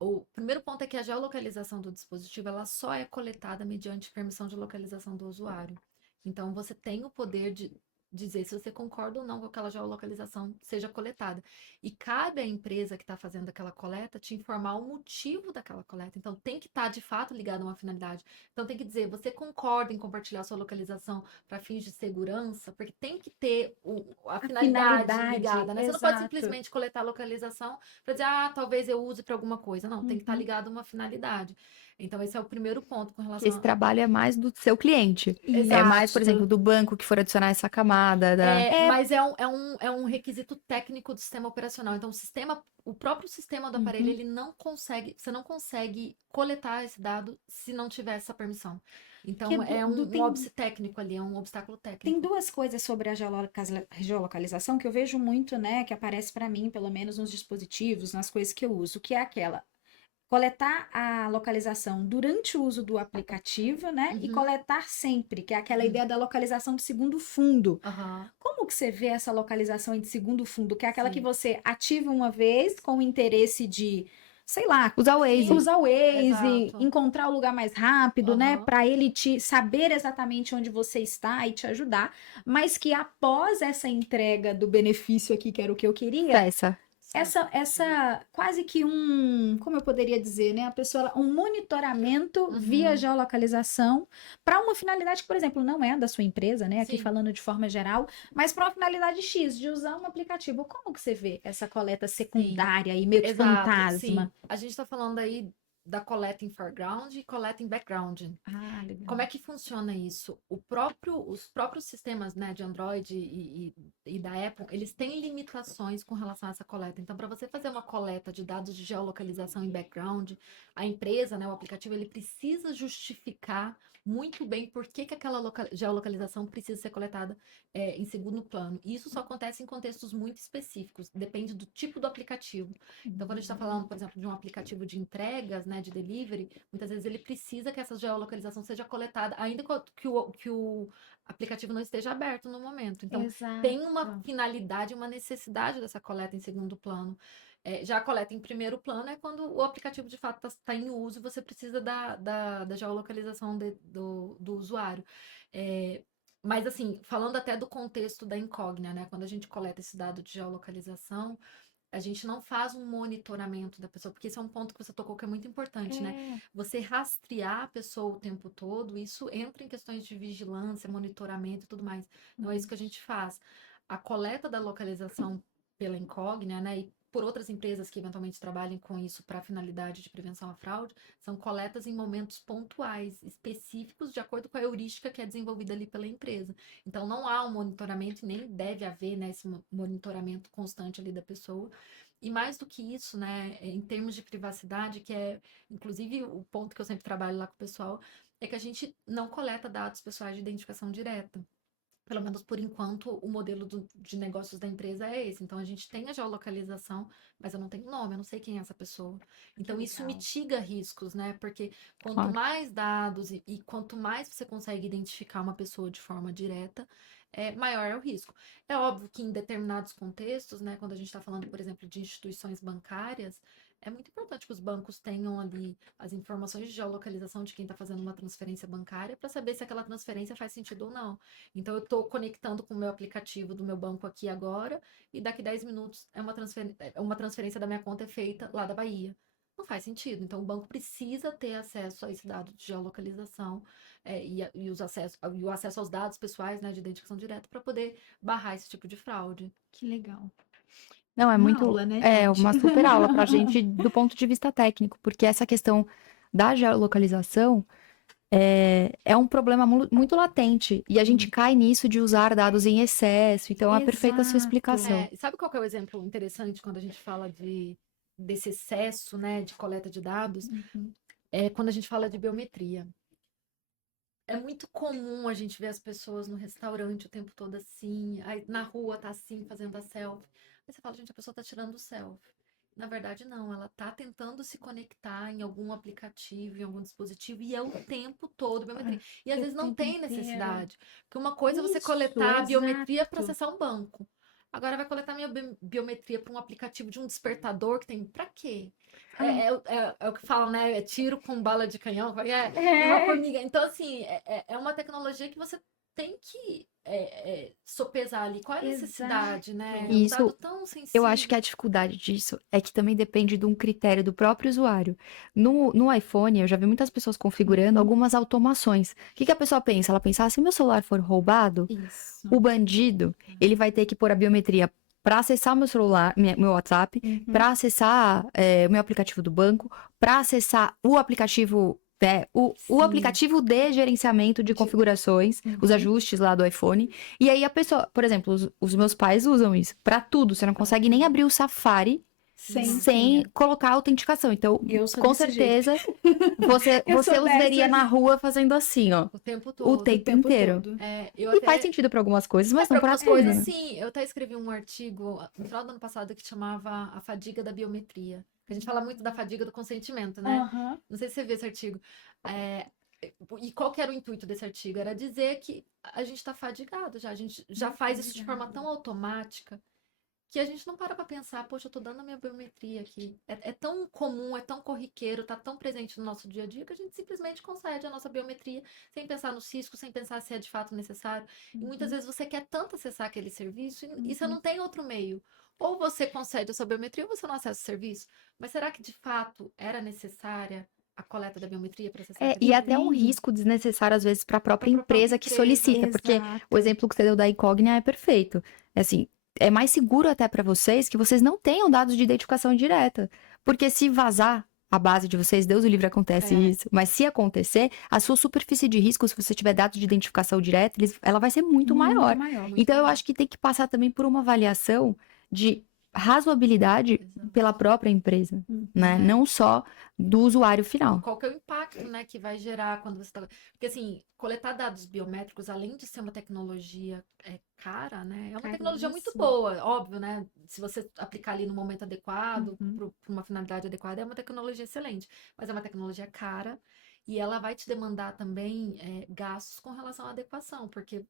O primeiro ponto é que a geolocalização do dispositivo ela só é coletada mediante permissão de localização do usuário. Então, você tem o poder de dizer se você concorda ou não com aquela geolocalização seja coletada. E cabe à empresa que está fazendo aquela coleta te informar o motivo daquela coleta. Então, tem que estar de fato ligado a uma finalidade. Então, tem que dizer, você concorda em compartilhar sua localização para fins de segurança? Porque tem que ter a finalidade ligada, né? Você não pode exato. simplesmente coletar a localização para dizer, talvez eu use para alguma coisa. Não, tem que estar ligado a uma finalidade. Então, esse é o primeiro ponto com relação Esse trabalho é mais do seu cliente. Exato. É mais, por exemplo, do banco que for adicionar essa camada. Mas é um requisito técnico do sistema operacional. Então, o próprio sistema do aparelho, ele não consegue, você não consegue coletar esse dado se não tiver essa permissão. Então, um óbice técnico ali, é um obstáculo técnico. Tem duas coisas sobre a geolocalização que eu vejo muito, né, que aparece para mim, pelo menos nos dispositivos, nas coisas que eu uso, que é aquela coletar a localização durante o uso do aplicativo, né? E coletar sempre, que é aquela ideia da localização de segundo fundo. Como que você vê essa localização de segundo fundo? Que é aquela que você ativa uma vez com o interesse de, sei lá, usar o Waze, encontrar o lugar mais rápido, né? Para ele te saber exatamente onde você está e te ajudar, mas que após essa entrega do benefício aqui, que era o que eu queria, essa quase que como eu poderia dizer, né? A pessoa, um monitoramento via geolocalização para uma finalidade que, por exemplo, não é da sua empresa, né? Aqui falando de forma geral, mas para uma finalidade X, de usar um aplicativo. Como que você vê essa coleta secundária e meio que fantasma? Sim. A gente está falando aí da coleta em foreground e coleta em background. Legal. Como é que funciona isso? Os próprios sistemas, né, de Android e da Apple, eles têm limitações com relação a essa coleta. Então, para você fazer uma coleta de dados de geolocalização em background, a empresa, né, o aplicativo, ele precisa justificar muito bem por que aquela geolocalização precisa ser coletada em segundo plano. E isso só acontece em contextos muito específicos, depende do tipo do aplicativo. Então, quando a gente está falando, por exemplo, de um aplicativo de entregas, né, de delivery, muitas vezes ele precisa que essa geolocalização seja coletada, ainda que o aplicativo não esteja aberto no momento. Então, tem uma finalidade, uma necessidade dessa coleta em segundo plano. Já a coleta em primeiro plano é quando o aplicativo de fato está em uso e você precisa da geolocalização do usuário. Mas assim, falando até do contexto da incógnita, né? Quando a gente coleta esse dado de geolocalização, a gente não faz um monitoramento da pessoa, porque esse é um ponto que você tocou que é muito importante, né? Você rastrear a pessoa o tempo todo, isso entra em questões de vigilância, monitoramento e tudo mais. Não é isso que a gente faz. A coleta da localização pela incógnita, né? E por outras empresas que eventualmente trabalhem com isso para finalidade de prevenção à fraude, são coletas em momentos pontuais, específicos, de acordo com a heurística que é desenvolvida ali pela empresa. Então, não há um monitoramento, nem deve haver, né, esse monitoramento constante ali da pessoa. E mais do que isso, né, em termos de privacidade, que é, inclusive, o ponto que eu sempre trabalho lá com o pessoal, é que a gente não coleta dados pessoais de identificação direta. Pelo menos por enquanto, o modelo de negócios da empresa é esse. Então, a gente tem a geolocalização, mas eu não tenho nome, eu não sei quem é essa pessoa. Então, isso mitiga riscos, né? Porque quanto mais dados e quanto mais você consegue identificar uma pessoa de forma direta, maior é o risco. É óbvio que em determinados contextos, né? Quando a gente está falando, por exemplo, de instituições bancárias, é muito importante que os bancos tenham ali as informações de geolocalização de quem está fazendo uma transferência bancária para saber se aquela transferência faz sentido ou não. Então, eu estou conectando com o meu aplicativo do meu banco aqui agora e daqui 10 minutos uma transferência da minha conta é feita lá da Bahia. Não faz sentido. Então, o banco precisa ter acesso a esse dado de geolocalização e o acesso aos dados pessoais, né, de identificação direta para poder barrar esse tipo de fraude. Que legal. Não, é Uma muito. aula, né, É gente? uma super aula pra gente do ponto de vista técnico, porque essa questão da geolocalização é um problema muito latente. E a gente cai nisso de usar dados em excesso. Então, é perfeita a sua explicação. Sabe qual que é o exemplo interessante quando a gente fala desse excesso, né, de coleta de dados? é quando a gente fala de biometria. É muito comum a gente ver as pessoas no restaurante o tempo todo assim, aí na rua tá assim, fazendo a selfie. Aí você fala, gente, a pessoa tá tirando o selfie. Na verdade, não, ela tá tentando se conectar em algum aplicativo, em algum dispositivo, e é o tempo todo biometria. E às O vezes não tempo tem inteiro. necessidade. Porque uma coisa é você Isso, coletar a biometria para exato. acessar um banco. Agora vai coletar minha biometria para um aplicativo de um despertador que tem. Pra quê? Ah, É o que falam, né? É tiro com bala de canhão. É uma é, formiga. Então, assim, é uma tecnologia que você tem que sopesar ali. Qual é a exato. necessidade, né? É E um dado isso, tão eu acho que a sensível. dificuldade disso é que também depende de um critério do próprio usuário. No iPhone, eu já vi muitas pessoas configurando Uhum. algumas automações. O que que a pessoa pensa? Ela pensa, se meu celular for roubado, Isso. o bandido, ele vai ter que pôr a biometria para acessar meu celular, meu WhatsApp, Uhum. para acessar o meu aplicativo do banco, para acessar o aplicativo, o Sim. aplicativo de gerenciamento de De- configurações, os Uhum. ajustes lá do iPhone. E aí a pessoa, por exemplo, os meus pais usam isso para tudo. Você não Pra consegue nem tudo. abrir o Safari Sem Nossa. sem senha. colocar a autenticação. Então, Eu sou com desse jeito. certeza, você, Eu você sou os veria na dessas rua fazendo assim, ó, O tempo o todo. o tempo tempo inteiro. todo. Eu E faz até. sentido para algumas coisas, mas não Para para algumas tudo, coisas, né? sim. Eu até escrevi um artigo no final do ano passado que chamava A Fadiga da Biometria. A gente fala muito da fadiga do consentimento, né? Aham. Não sei se você viu esse artigo. É, e qual que era o intuito desse artigo? Era dizer que a gente está fadigado já. A gente já faz isso de forma tão automática que a gente não para pensar, poxa, eu tô dando a minha biometria aqui. É tão comum, é tão corriqueiro, tá tão presente no nosso dia a dia que a gente simplesmente concede a nossa biometria sem pensar no risco, sem pensar se é de fato necessário. E muitas Uhum. vezes você quer tanto acessar aquele serviço e você Uhum. não tem outro meio. Ou você concede a sua biometria ou você não acessa o serviço. Mas será que de fato era necessária a coleta da biometria para acessar aquele E até um serviço? Sim, risco desnecessário, às vezes, para a Para própria a própria empresa que empresa. solicita, porque o exato. exemplo que você deu da Incognia é perfeito. É assim, é mais seguro até para vocês que vocês não tenham dados de identificação direta. Porque se vazar a base de vocês, Deus o livre acontece É, isso, mas se acontecer, a sua superfície de risco, se você tiver dados de identificação direta, ela vai ser muito Muito maior. maior. muito Então, eu maior. acho que tem que passar também por uma avaliação de razoabilidade Exato. pela própria empresa, né? Uhum. É. Não só do usuário E final. qual que é o impacto, né, que vai gerar quando você está. Porque, assim, coletar dados biométricos, além de ser uma tecnologia cara, né, é uma tecnologia muito Caríssimo. boa, óbvio, né? Se você aplicar ali no momento adequado, Uhum. para uma finalidade adequada, é uma tecnologia excelente. Mas é uma tecnologia cara e ela vai te demandar também gastos com relação à adequação, porque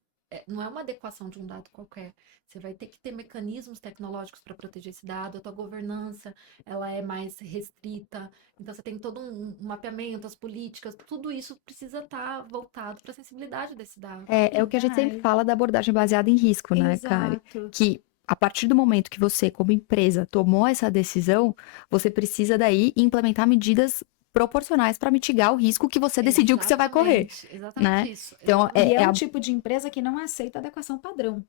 não é uma adequação de um dado qualquer. Você vai ter que ter mecanismos tecnológicos para proteger esse dado, a tua governança, ela é mais restrita. Então você tem todo um mapeamento, as políticas, tudo isso precisa estar voltado para a sensibilidade desse dado. É E o que a gente sempre vai. fala da abordagem baseada em risco, né, Kari? Exato. Que a partir do momento que você, como empresa, tomou essa decisão, você precisa daí implementar medidas proporcionais para mitigar o risco que você decidiu que você vai correr, Exatamente né? isso, Então, exatamente E é é um a tipo de empresa que não aceita adequação padrão.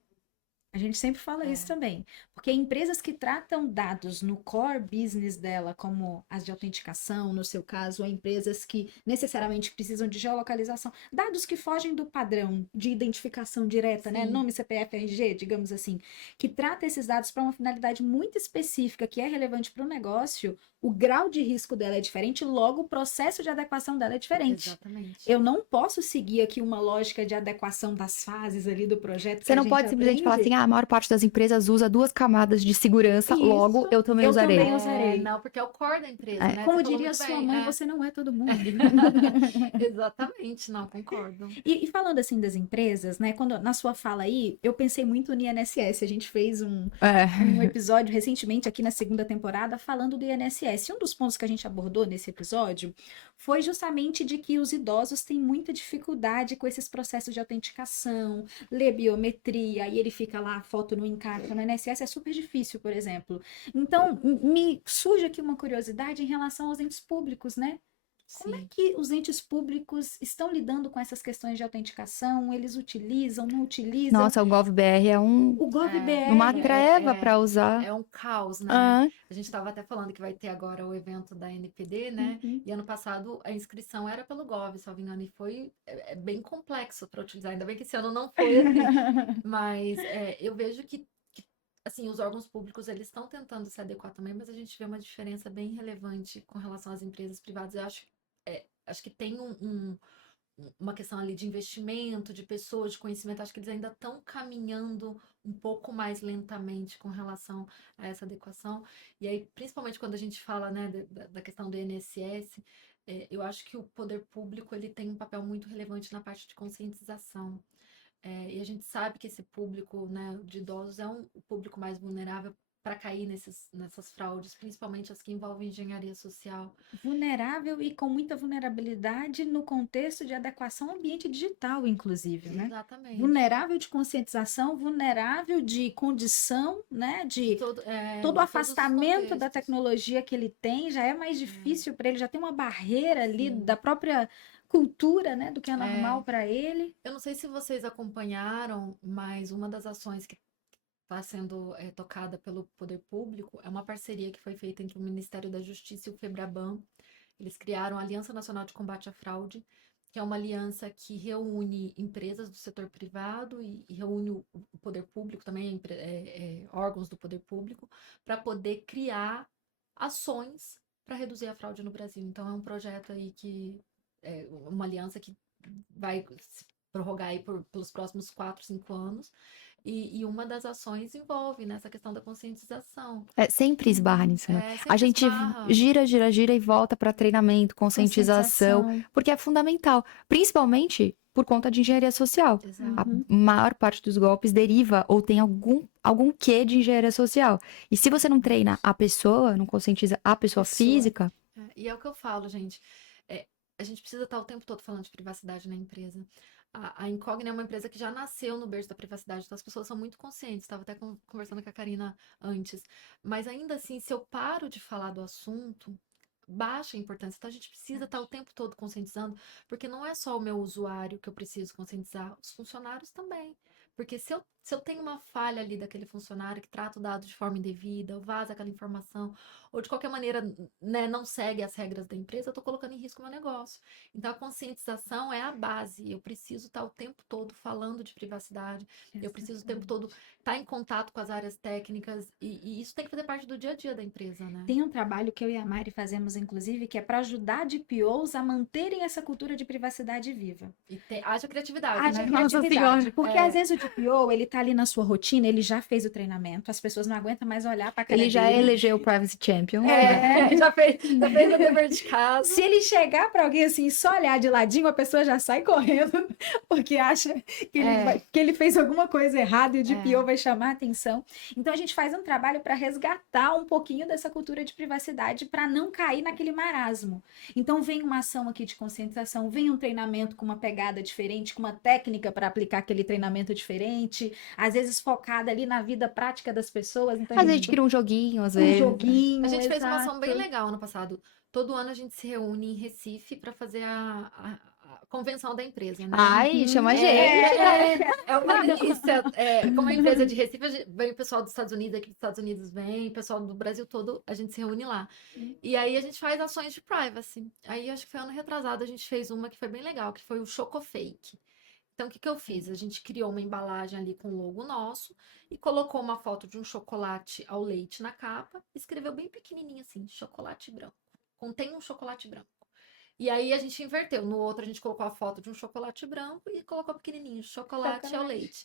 A gente sempre fala isso é, também, porque empresas que tratam dados no core business dela, como as de autenticação, no seu caso, ou empresas que necessariamente precisam de geolocalização, dados que fogem do padrão de identificação direta, né? sim, Nome, CPF, RG, digamos assim, que trata esses dados para uma finalidade muito específica que é relevante para o negócio, o grau de risco dela é diferente, logo o processo de adequação dela é diferente. exatamente. Eu não posso seguir aqui uma lógica de adequação das fases ali do projeto que Você a não gente pode simplesmente falar assim, aprende. ah, a maior parte das empresas usa 2 camadas de segurança, logo Isso, eu também eu também usarei. usarei. Não, porque é o core da empresa, É, né? Você Como falou diria muito sua bem. mãe, você não é todo mundo. Exatamente, não, concordo. E falando assim das empresas, né? Quando na sua fala aí, eu pensei muito no INSS. A gente fez um é. episódio recentemente aqui na segunda temporada falando do INSS. E um dos pontos que a gente abordou nesse episódio foi justamente de que os idosos têm muita dificuldade com esses processos de autenticação, ler biometria, aí ele fica lá, a foto não encaixa. No INSS é super difícil, por exemplo. Então, me surge aqui uma curiosidade em relação aos entes públicos, né? Como é Sim. que os entes públicos estão lidando com essas questões de autenticação? Eles utilizam, não utilizam? Nossa, o GovBR é O uma GovBR, treva para usar. É um caos, né? Ah, A gente estava até falando que vai ter agora o evento da NPD, né? uhum. E ano passado a inscrição era pelo Gov, se não me engano, e foi bem complexo para utilizar. Ainda bem que esse ano não foi assim. Mas eu vejo que, assim, os órgãos públicos eles estão tentando se adequar também, mas a gente vê uma diferença bem relevante com relação às empresas privadas. Eu acho acho que tem uma questão ali de investimento, de pessoas, de conhecimento, acho que eles ainda estão caminhando um pouco mais lentamente com relação a essa adequação. E aí, principalmente quando a gente fala, né, da questão do INSS, eu acho que o poder público ele tem um papel muito relevante na parte de conscientização. E a gente sabe que esse público, né, de idosos é o público mais vulnerável para cair nessas fraudes, principalmente as que envolvem engenharia social. Vulnerável e com muita vulnerabilidade no contexto de adequação ao ambiente digital, inclusive, né? Exatamente. Vulnerável de conscientização, vulnerável de condição, né? De todo o de todos os afastamento da contextos. tecnologia que ele tem, já é mais difícil para ele, já tem uma barreira ali da própria cultura, né? Do que é normal para ele. Eu não sei se vocês acompanharam, mas uma das ações que está sendo tocada pelo poder público é uma parceria que foi feita entre o Ministério da Justiça e o FEBRABAN. Eles criaram a Aliança Nacional de Combate à Fraude, que é uma aliança que reúne empresas do setor privado e reúne o poder público também, órgãos do poder público, para poder criar ações para reduzir a fraude no Brasil. Então, é um projeto aí que é uma aliança que vai se prorrogar aí pelos próximos 4, 5 anos. E uma das ações envolve nessa questão da conscientização. Sempre esbarra nisso, né? Sempre A gente esbarra. gira e volta para treinamento, conscientização, porque é fundamental, principalmente por conta de engenharia social. Exato. A maior parte dos golpes deriva ou tem algum quê de engenharia social. E se você não treina a pessoa, não conscientiza a pessoa física. E é o que eu falo, gente. A gente precisa estar o tempo todo falando de privacidade na empresa. A Incogni é uma empresa que já nasceu no berço da privacidade, então as pessoas são muito conscientes. Estava até conversando com a Karina antes. Mas ainda assim, se eu paro de falar do assunto, baixa a importância. Então a gente precisa estar o tempo todo conscientizando, porque não é só o meu usuário que eu preciso conscientizar, os funcionários também. Porque se eu tenho uma falha ali daquele funcionário que trata o dado de forma indevida, ou vaza aquela informação, ou de qualquer maneira, né, não segue as regras da empresa, eu estou colocando em risco o meu negócio. Então, a conscientização é a base. Eu preciso estar o tempo todo falando de privacidade, eu preciso o tempo todo estar em contato com as áreas técnicas, e isso tem que fazer parte do dia a dia da empresa, né? Tem um trabalho que eu e a Mari fazemos, inclusive, que é para ajudar DPOs a manterem essa cultura de privacidade viva. E haja criatividade, Haja né? criatividade, porque às vezes o DPO, ele tá ali na sua rotina, ele já fez o treinamento, as pessoas não aguentam mais olhar para a cara Ele já dele. elegeu o Privacy Champion. Já fez o dever de casa. Se ele chegar para alguém assim, só olhar de ladinho, a pessoa já sai correndo, porque acha que ele fez alguma coisa errada e o DPO vai chamar a atenção. Então a gente faz um trabalho para resgatar um pouquinho dessa cultura de privacidade para não cair naquele marasmo. Então vem uma ação aqui de conscientização, vem um treinamento com uma pegada diferente, com uma técnica para aplicar aquele treinamento diferente, às vezes focada ali na vida prática das pessoas. Então, Às vezes a gente cria um joguinho, às vezes. joguinho, A gente fez uma exato. ação bem legal ano passado. Todo ano a gente se reúne em Recife para fazer a convenção da empresa, né? Ai, chama a gente. É uma delícia. Como a empresa de Recife, vem o pessoal dos Estados Unidos, aqui dos Estados Unidos vem, o pessoal do Brasil todo, a gente se reúne lá. E aí a gente faz ações de privacy. Aí acho que foi ano retrasado, a gente fez uma que foi bem legal, que foi o Chocofake. Então, o que eu fiz? A gente criou uma embalagem ali com o logo nosso e colocou uma foto de um chocolate ao leite na capa, escreveu bem pequenininho assim, chocolate branco. Contém um chocolate branco. E aí a gente inverteu. No outro a gente colocou a foto de um chocolate branco e colocou pequenininho, chocolate ao leite.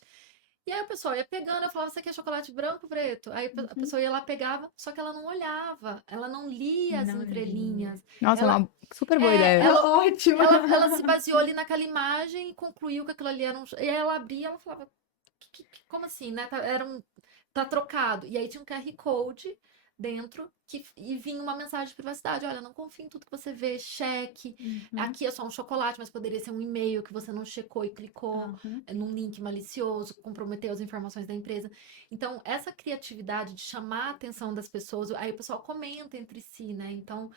E aí o pessoal ia pegando, eu falava, você quer chocolate branco, preto? Aí a pessoa ia lá, pegava, só que ela não olhava, ela não lia as entrelinhas. Nossa, é uma super boa ideia. Ótimo. Ela se baseou ali naquela imagem e concluiu que aquilo ali era um... E aí ela abria e ela falava, como assim, né? Tá trocado. E aí tinha um QR Code dentro e vinha uma mensagem de privacidade. Olha, não confie em tudo que você vê, cheque. Aqui é só um chocolate, mas poderia ser um e-mail que você não checou e clicou num link malicioso, comprometeu as informações da empresa. Então, essa criatividade de chamar a atenção das pessoas, aí o pessoal comenta entre si, né? Então,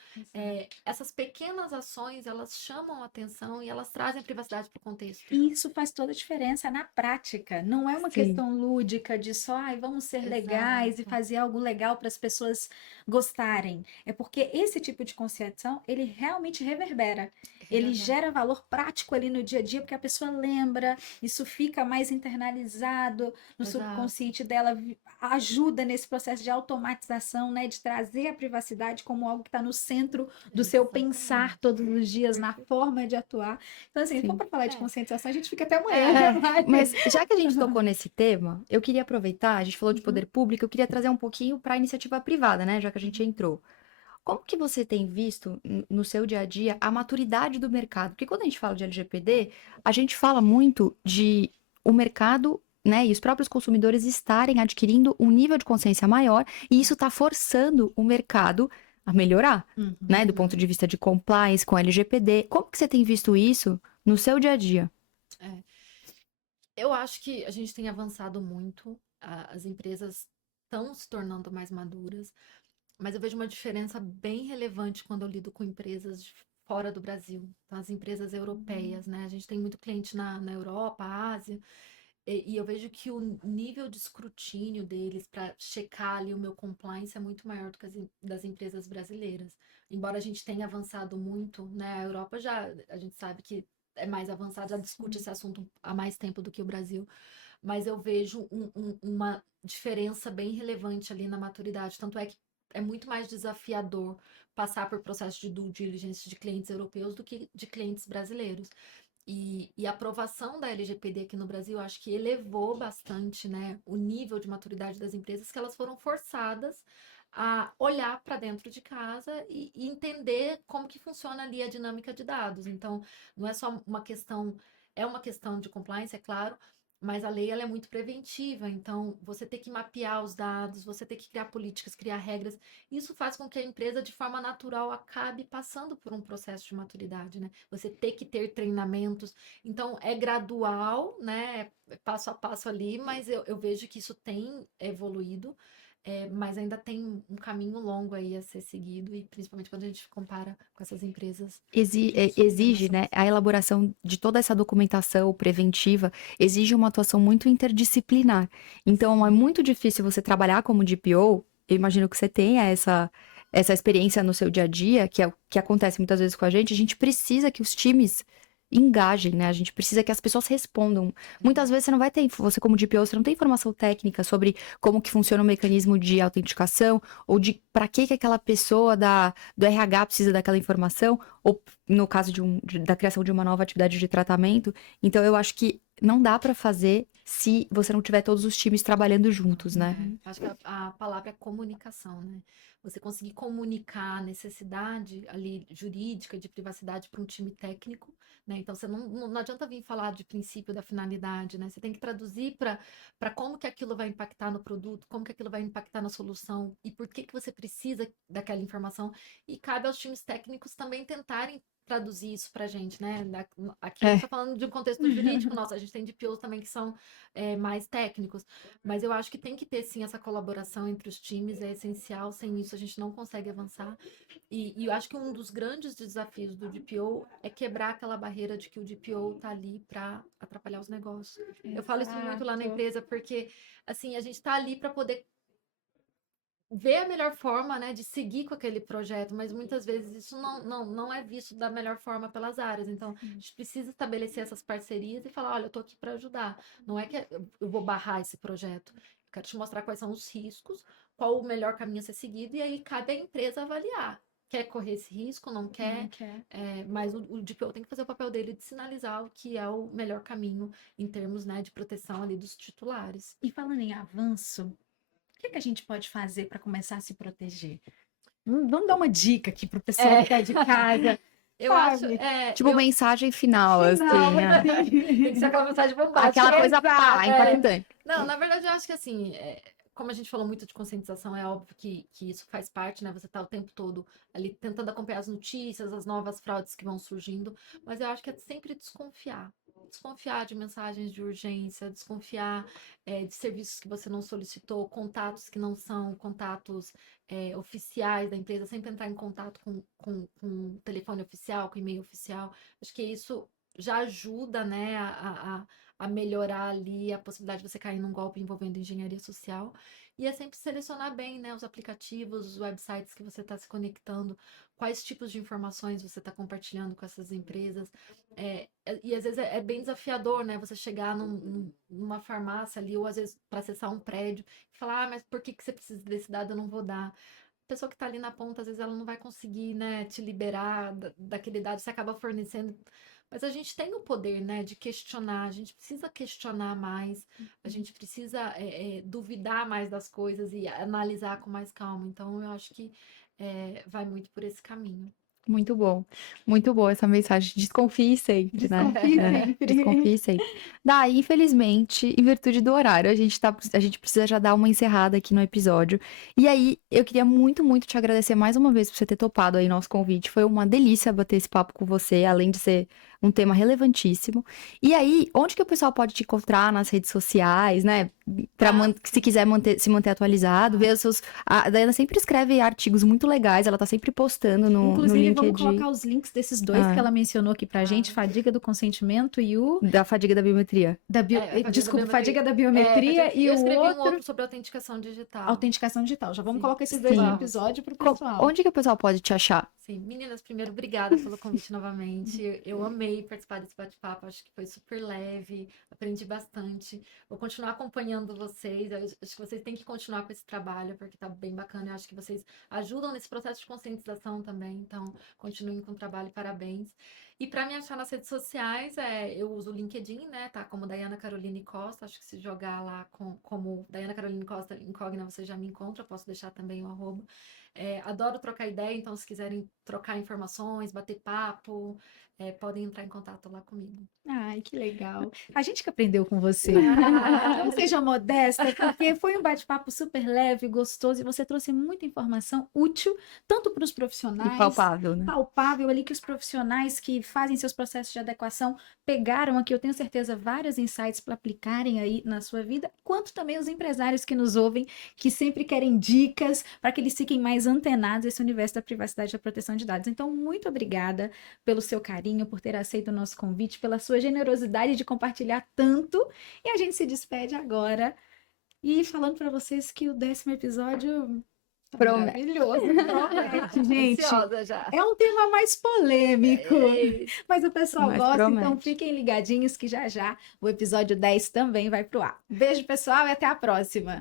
essas pequenas ações, elas chamam a atenção e elas trazem a privacidade para o contexto. E isso faz toda a diferença na prática. Não é uma questão lúdica de só, vamos ser legais e fazer algo legal para as pessoas gostarem. É porque esse tipo de conscientização, ele realmente reverbera. Ele gera valor prático ali no dia a dia, porque a pessoa lembra, isso fica mais internalizado no Exato. subconsciente dela, ajuda nesse processo de automatização, né? De trazer a privacidade como algo que está no centro do seu pensar todos os dias, na forma de atuar. Então, assim, se for Sim. para falar de conscientização, a gente fica até amanhã. Mas já que a gente tocou nesse tema, eu queria aproveitar, a gente falou de poder público, eu queria trazer um pouquinho para a iniciativa privada, né? Já que a gente entrou. Como que você tem visto no seu dia a dia a maturidade do mercado? Porque quando a gente fala de LGPD, a gente fala muito de o mercado, né, e os próprios consumidores estarem adquirindo um nível de consciência maior, e isso está forçando o mercado a melhorar, né, do ponto de vista de compliance com LGPD. Como que você tem visto isso no seu dia a dia? Eu acho que a gente tem avançado muito, as empresas estão se tornando mais maduras, mas eu vejo uma diferença bem relevante quando eu lido com empresas fora do Brasil, então as empresas europeias, né? A gente tem muito cliente na Europa, Ásia, e eu vejo que o nível de escrutínio deles para checar ali o meu compliance é muito maior do que das empresas brasileiras. Embora a gente tenha avançado muito, né? A Europa já, a gente sabe que é mais avançada, já discute esse assunto há mais tempo do que o Brasil, mas eu vejo uma diferença bem relevante ali na maturidade. Tanto é que é muito mais desafiador passar por processo de due diligence de clientes europeus do que de clientes brasileiros. E a aprovação da LGPD aqui no Brasil, eu acho que elevou bastante, né, o nível de maturidade das empresas, que elas foram forçadas a olhar para dentro de casa e entender como que funciona ali a dinâmica de dados. Então, não é só uma questão, é uma questão de compliance, é claro, mas a lei ela é muito preventiva, então você tem que mapear os dados, você tem que criar políticas, criar regras. Isso faz com que a empresa, de forma natural, acabe passando por um processo de maturidade, né? Você tem que ter treinamentos. Então, é gradual, né? É passo a passo ali, mas eu vejo que isso tem evoluído, mas ainda tem um caminho longo aí a ser seguido, e principalmente quando a gente compara com essas empresas Exige, né, a elaboração de toda essa documentação preventiva, exige uma atuação muito interdisciplinar. Então, é muito difícil você trabalhar como DPO, eu imagino que você tenha essa experiência no seu dia a dia, que é o que acontece muitas vezes com a gente precisa que os times engajem, né? A gente precisa que as pessoas respondam. Muitas vezes você não vai ter, você como DPO, você não tem informação técnica sobre como que funciona o mecanismo de autenticação, ou de para que aquela pessoa do RH precisa daquela informação, ou no caso da criação de uma nova atividade de tratamento. Então, eu acho que não dá para fazer se você não tiver todos os times trabalhando juntos, né? Acho que a palavra é comunicação, né? Você conseguir comunicar a necessidade ali jurídica de privacidade para um time técnico, né? Então você não adianta vir falar de princípio da finalidade, né? Você tem que traduzir para como que aquilo vai impactar no produto, como que aquilo vai impactar na solução e por que você precisa daquela informação. E cabe aos times técnicos também tentarem traduzir isso para a gente, né? Aqui a gente está falando de um contexto jurídico, nossa, a gente tem DPOs também que são mais técnicos, mas eu acho que tem que ter sim essa colaboração entre os times, é essencial, sem isso a gente não consegue avançar. E eu acho que um dos grandes desafios do DPO é quebrar aquela barreira de que o DPO está ali para atrapalhar os negócios. Eu falo isso muito lá na empresa, porque assim, a gente está ali para poder ver a melhor forma, né, de seguir com aquele projeto, mas muitas vezes isso não é visto da melhor forma pelas áreas. Então, a gente precisa estabelecer essas parcerias e falar, olha, eu estou aqui para ajudar. Não é que eu vou barrar esse projeto. Eu quero te mostrar quais são os riscos, qual o melhor caminho a ser seguido, e aí cabe à empresa avaliar. Quer correr esse risco, não quer, mas o DPO tem que fazer o papel dele de sinalizar o que é o melhor caminho em termos, né, de proteção ali dos titulares. E falando em avanço, o que a gente pode fazer para começar a se proteger? Vamos dar uma dica aqui para o pessoal que está de casa. Eu acho. Tipo, mensagem final, assim. Tem que ser aquela mensagem bombástica. Aquela coisa pá, impactante. Não, na verdade, eu acho que assim, como a gente falou muito de conscientização, é óbvio que isso faz parte, né? Você tá o tempo todo ali tentando acompanhar as notícias, as novas fraudes que vão surgindo, mas eu acho que é sempre desconfiar. Desconfiar de mensagens de urgência, desconfiar de serviços que você não solicitou, contatos que não são contatos oficiais da empresa, sempre entrar em contato com telefone oficial, com e-mail oficial. Acho que isso já ajuda, né, a a melhorar ali a possibilidade de você cair num golpe envolvendo engenharia social. E é sempre selecionar bem, né, os aplicativos, os websites que você está se conectando, quais tipos de informações você está compartilhando com essas empresas. E às vezes é bem desafiador, né, você chegar numa farmácia ali, ou às vezes para acessar um prédio, e falar, mas por que você precisa desse dado? Eu não vou dar. A pessoa que está ali na ponta, às vezes ela não vai conseguir, né, te liberar daquele dado, você acaba fornecendo. Mas a gente tem o poder, né, de questionar, a gente precisa questionar mais, a gente precisa duvidar mais das coisas e analisar com mais calma. Então, eu acho que vai muito por esse caminho. Muito boa essa mensagem. Desconfie sempre, né? Desconfie sempre. Desconfie sempre. Daí, infelizmente, em virtude do horário, a gente precisa já dar uma encerrada aqui no episódio. E aí, eu queria muito, muito te agradecer mais uma vez por você ter topado aí nosso convite. Foi uma delícia bater esse papo com você, além de ser um tema relevantíssimo. E aí, onde que o pessoal pode te encontrar nas redes sociais, né? Se quiser se manter atualizado, ver os seus. A Daiana sempre escreve artigos muito legais, ela tá sempre postando no Inclusive, LinkedIn. vamos colocar os links desses dois que ela mencionou aqui pra gente, Fadiga do Consentimento e o... Da fadiga da biometria. Desculpa, Fadiga da Biometria e eu o escrevi um outro... outro sobre autenticação digital. Autenticação digital. Já vamos Sim. colocar esses dois Sim. no episódio pro pessoal. Onde que o pessoal pode te achar? Sim, meninas, primeiro, obrigada pelo convite novamente. Eu amei participar desse bate-papo, acho que foi super leve, aprendi bastante. Vou continuar acompanhando vocês, eu acho que vocês têm que continuar com esse trabalho, porque tá bem bacana. Eu acho que vocês ajudam nesse processo de conscientização também, então continuem com o trabalho, parabéns. E para me achar nas redes sociais, eu uso o LinkedIn, né? Tá como Daiana Caroline Costa. Acho que se jogar lá como Daiana Caroline Costa incógnita, você já me encontra. Posso deixar também o arroba. Adoro trocar ideia, então se quiserem trocar informações, bater papo, podem entrar em contato lá comigo. Ai, que legal. A gente que aprendeu com você. Não seja modesta, porque foi um bate-papo super leve, gostoso, e você trouxe muita informação útil, tanto para os profissionais. E palpável, né? Palpável ali, que os profissionais que fazem seus processos de adequação pegaram aqui, eu tenho certeza, vários insights para aplicarem aí na sua vida, quanto também os empresários que nos ouvem, que sempre querem dicas para que eles fiquem mais antenados a esse universo da privacidade e da proteção de dados. Então, muito obrigada pelo seu carinho, por ter aceito o nosso convite, pela sua generosidade de compartilhar tanto. E a gente se despede agora e falando para vocês que o 10º episódio tá maravilhoso. Promete, gente. Ansiosa já. É um tema mais polêmico, mas o pessoal Mas gosta, promete. então fiquem ligadinhos que já já o episódio 10 também vai pro ar. Beijo, pessoal, e até a próxima.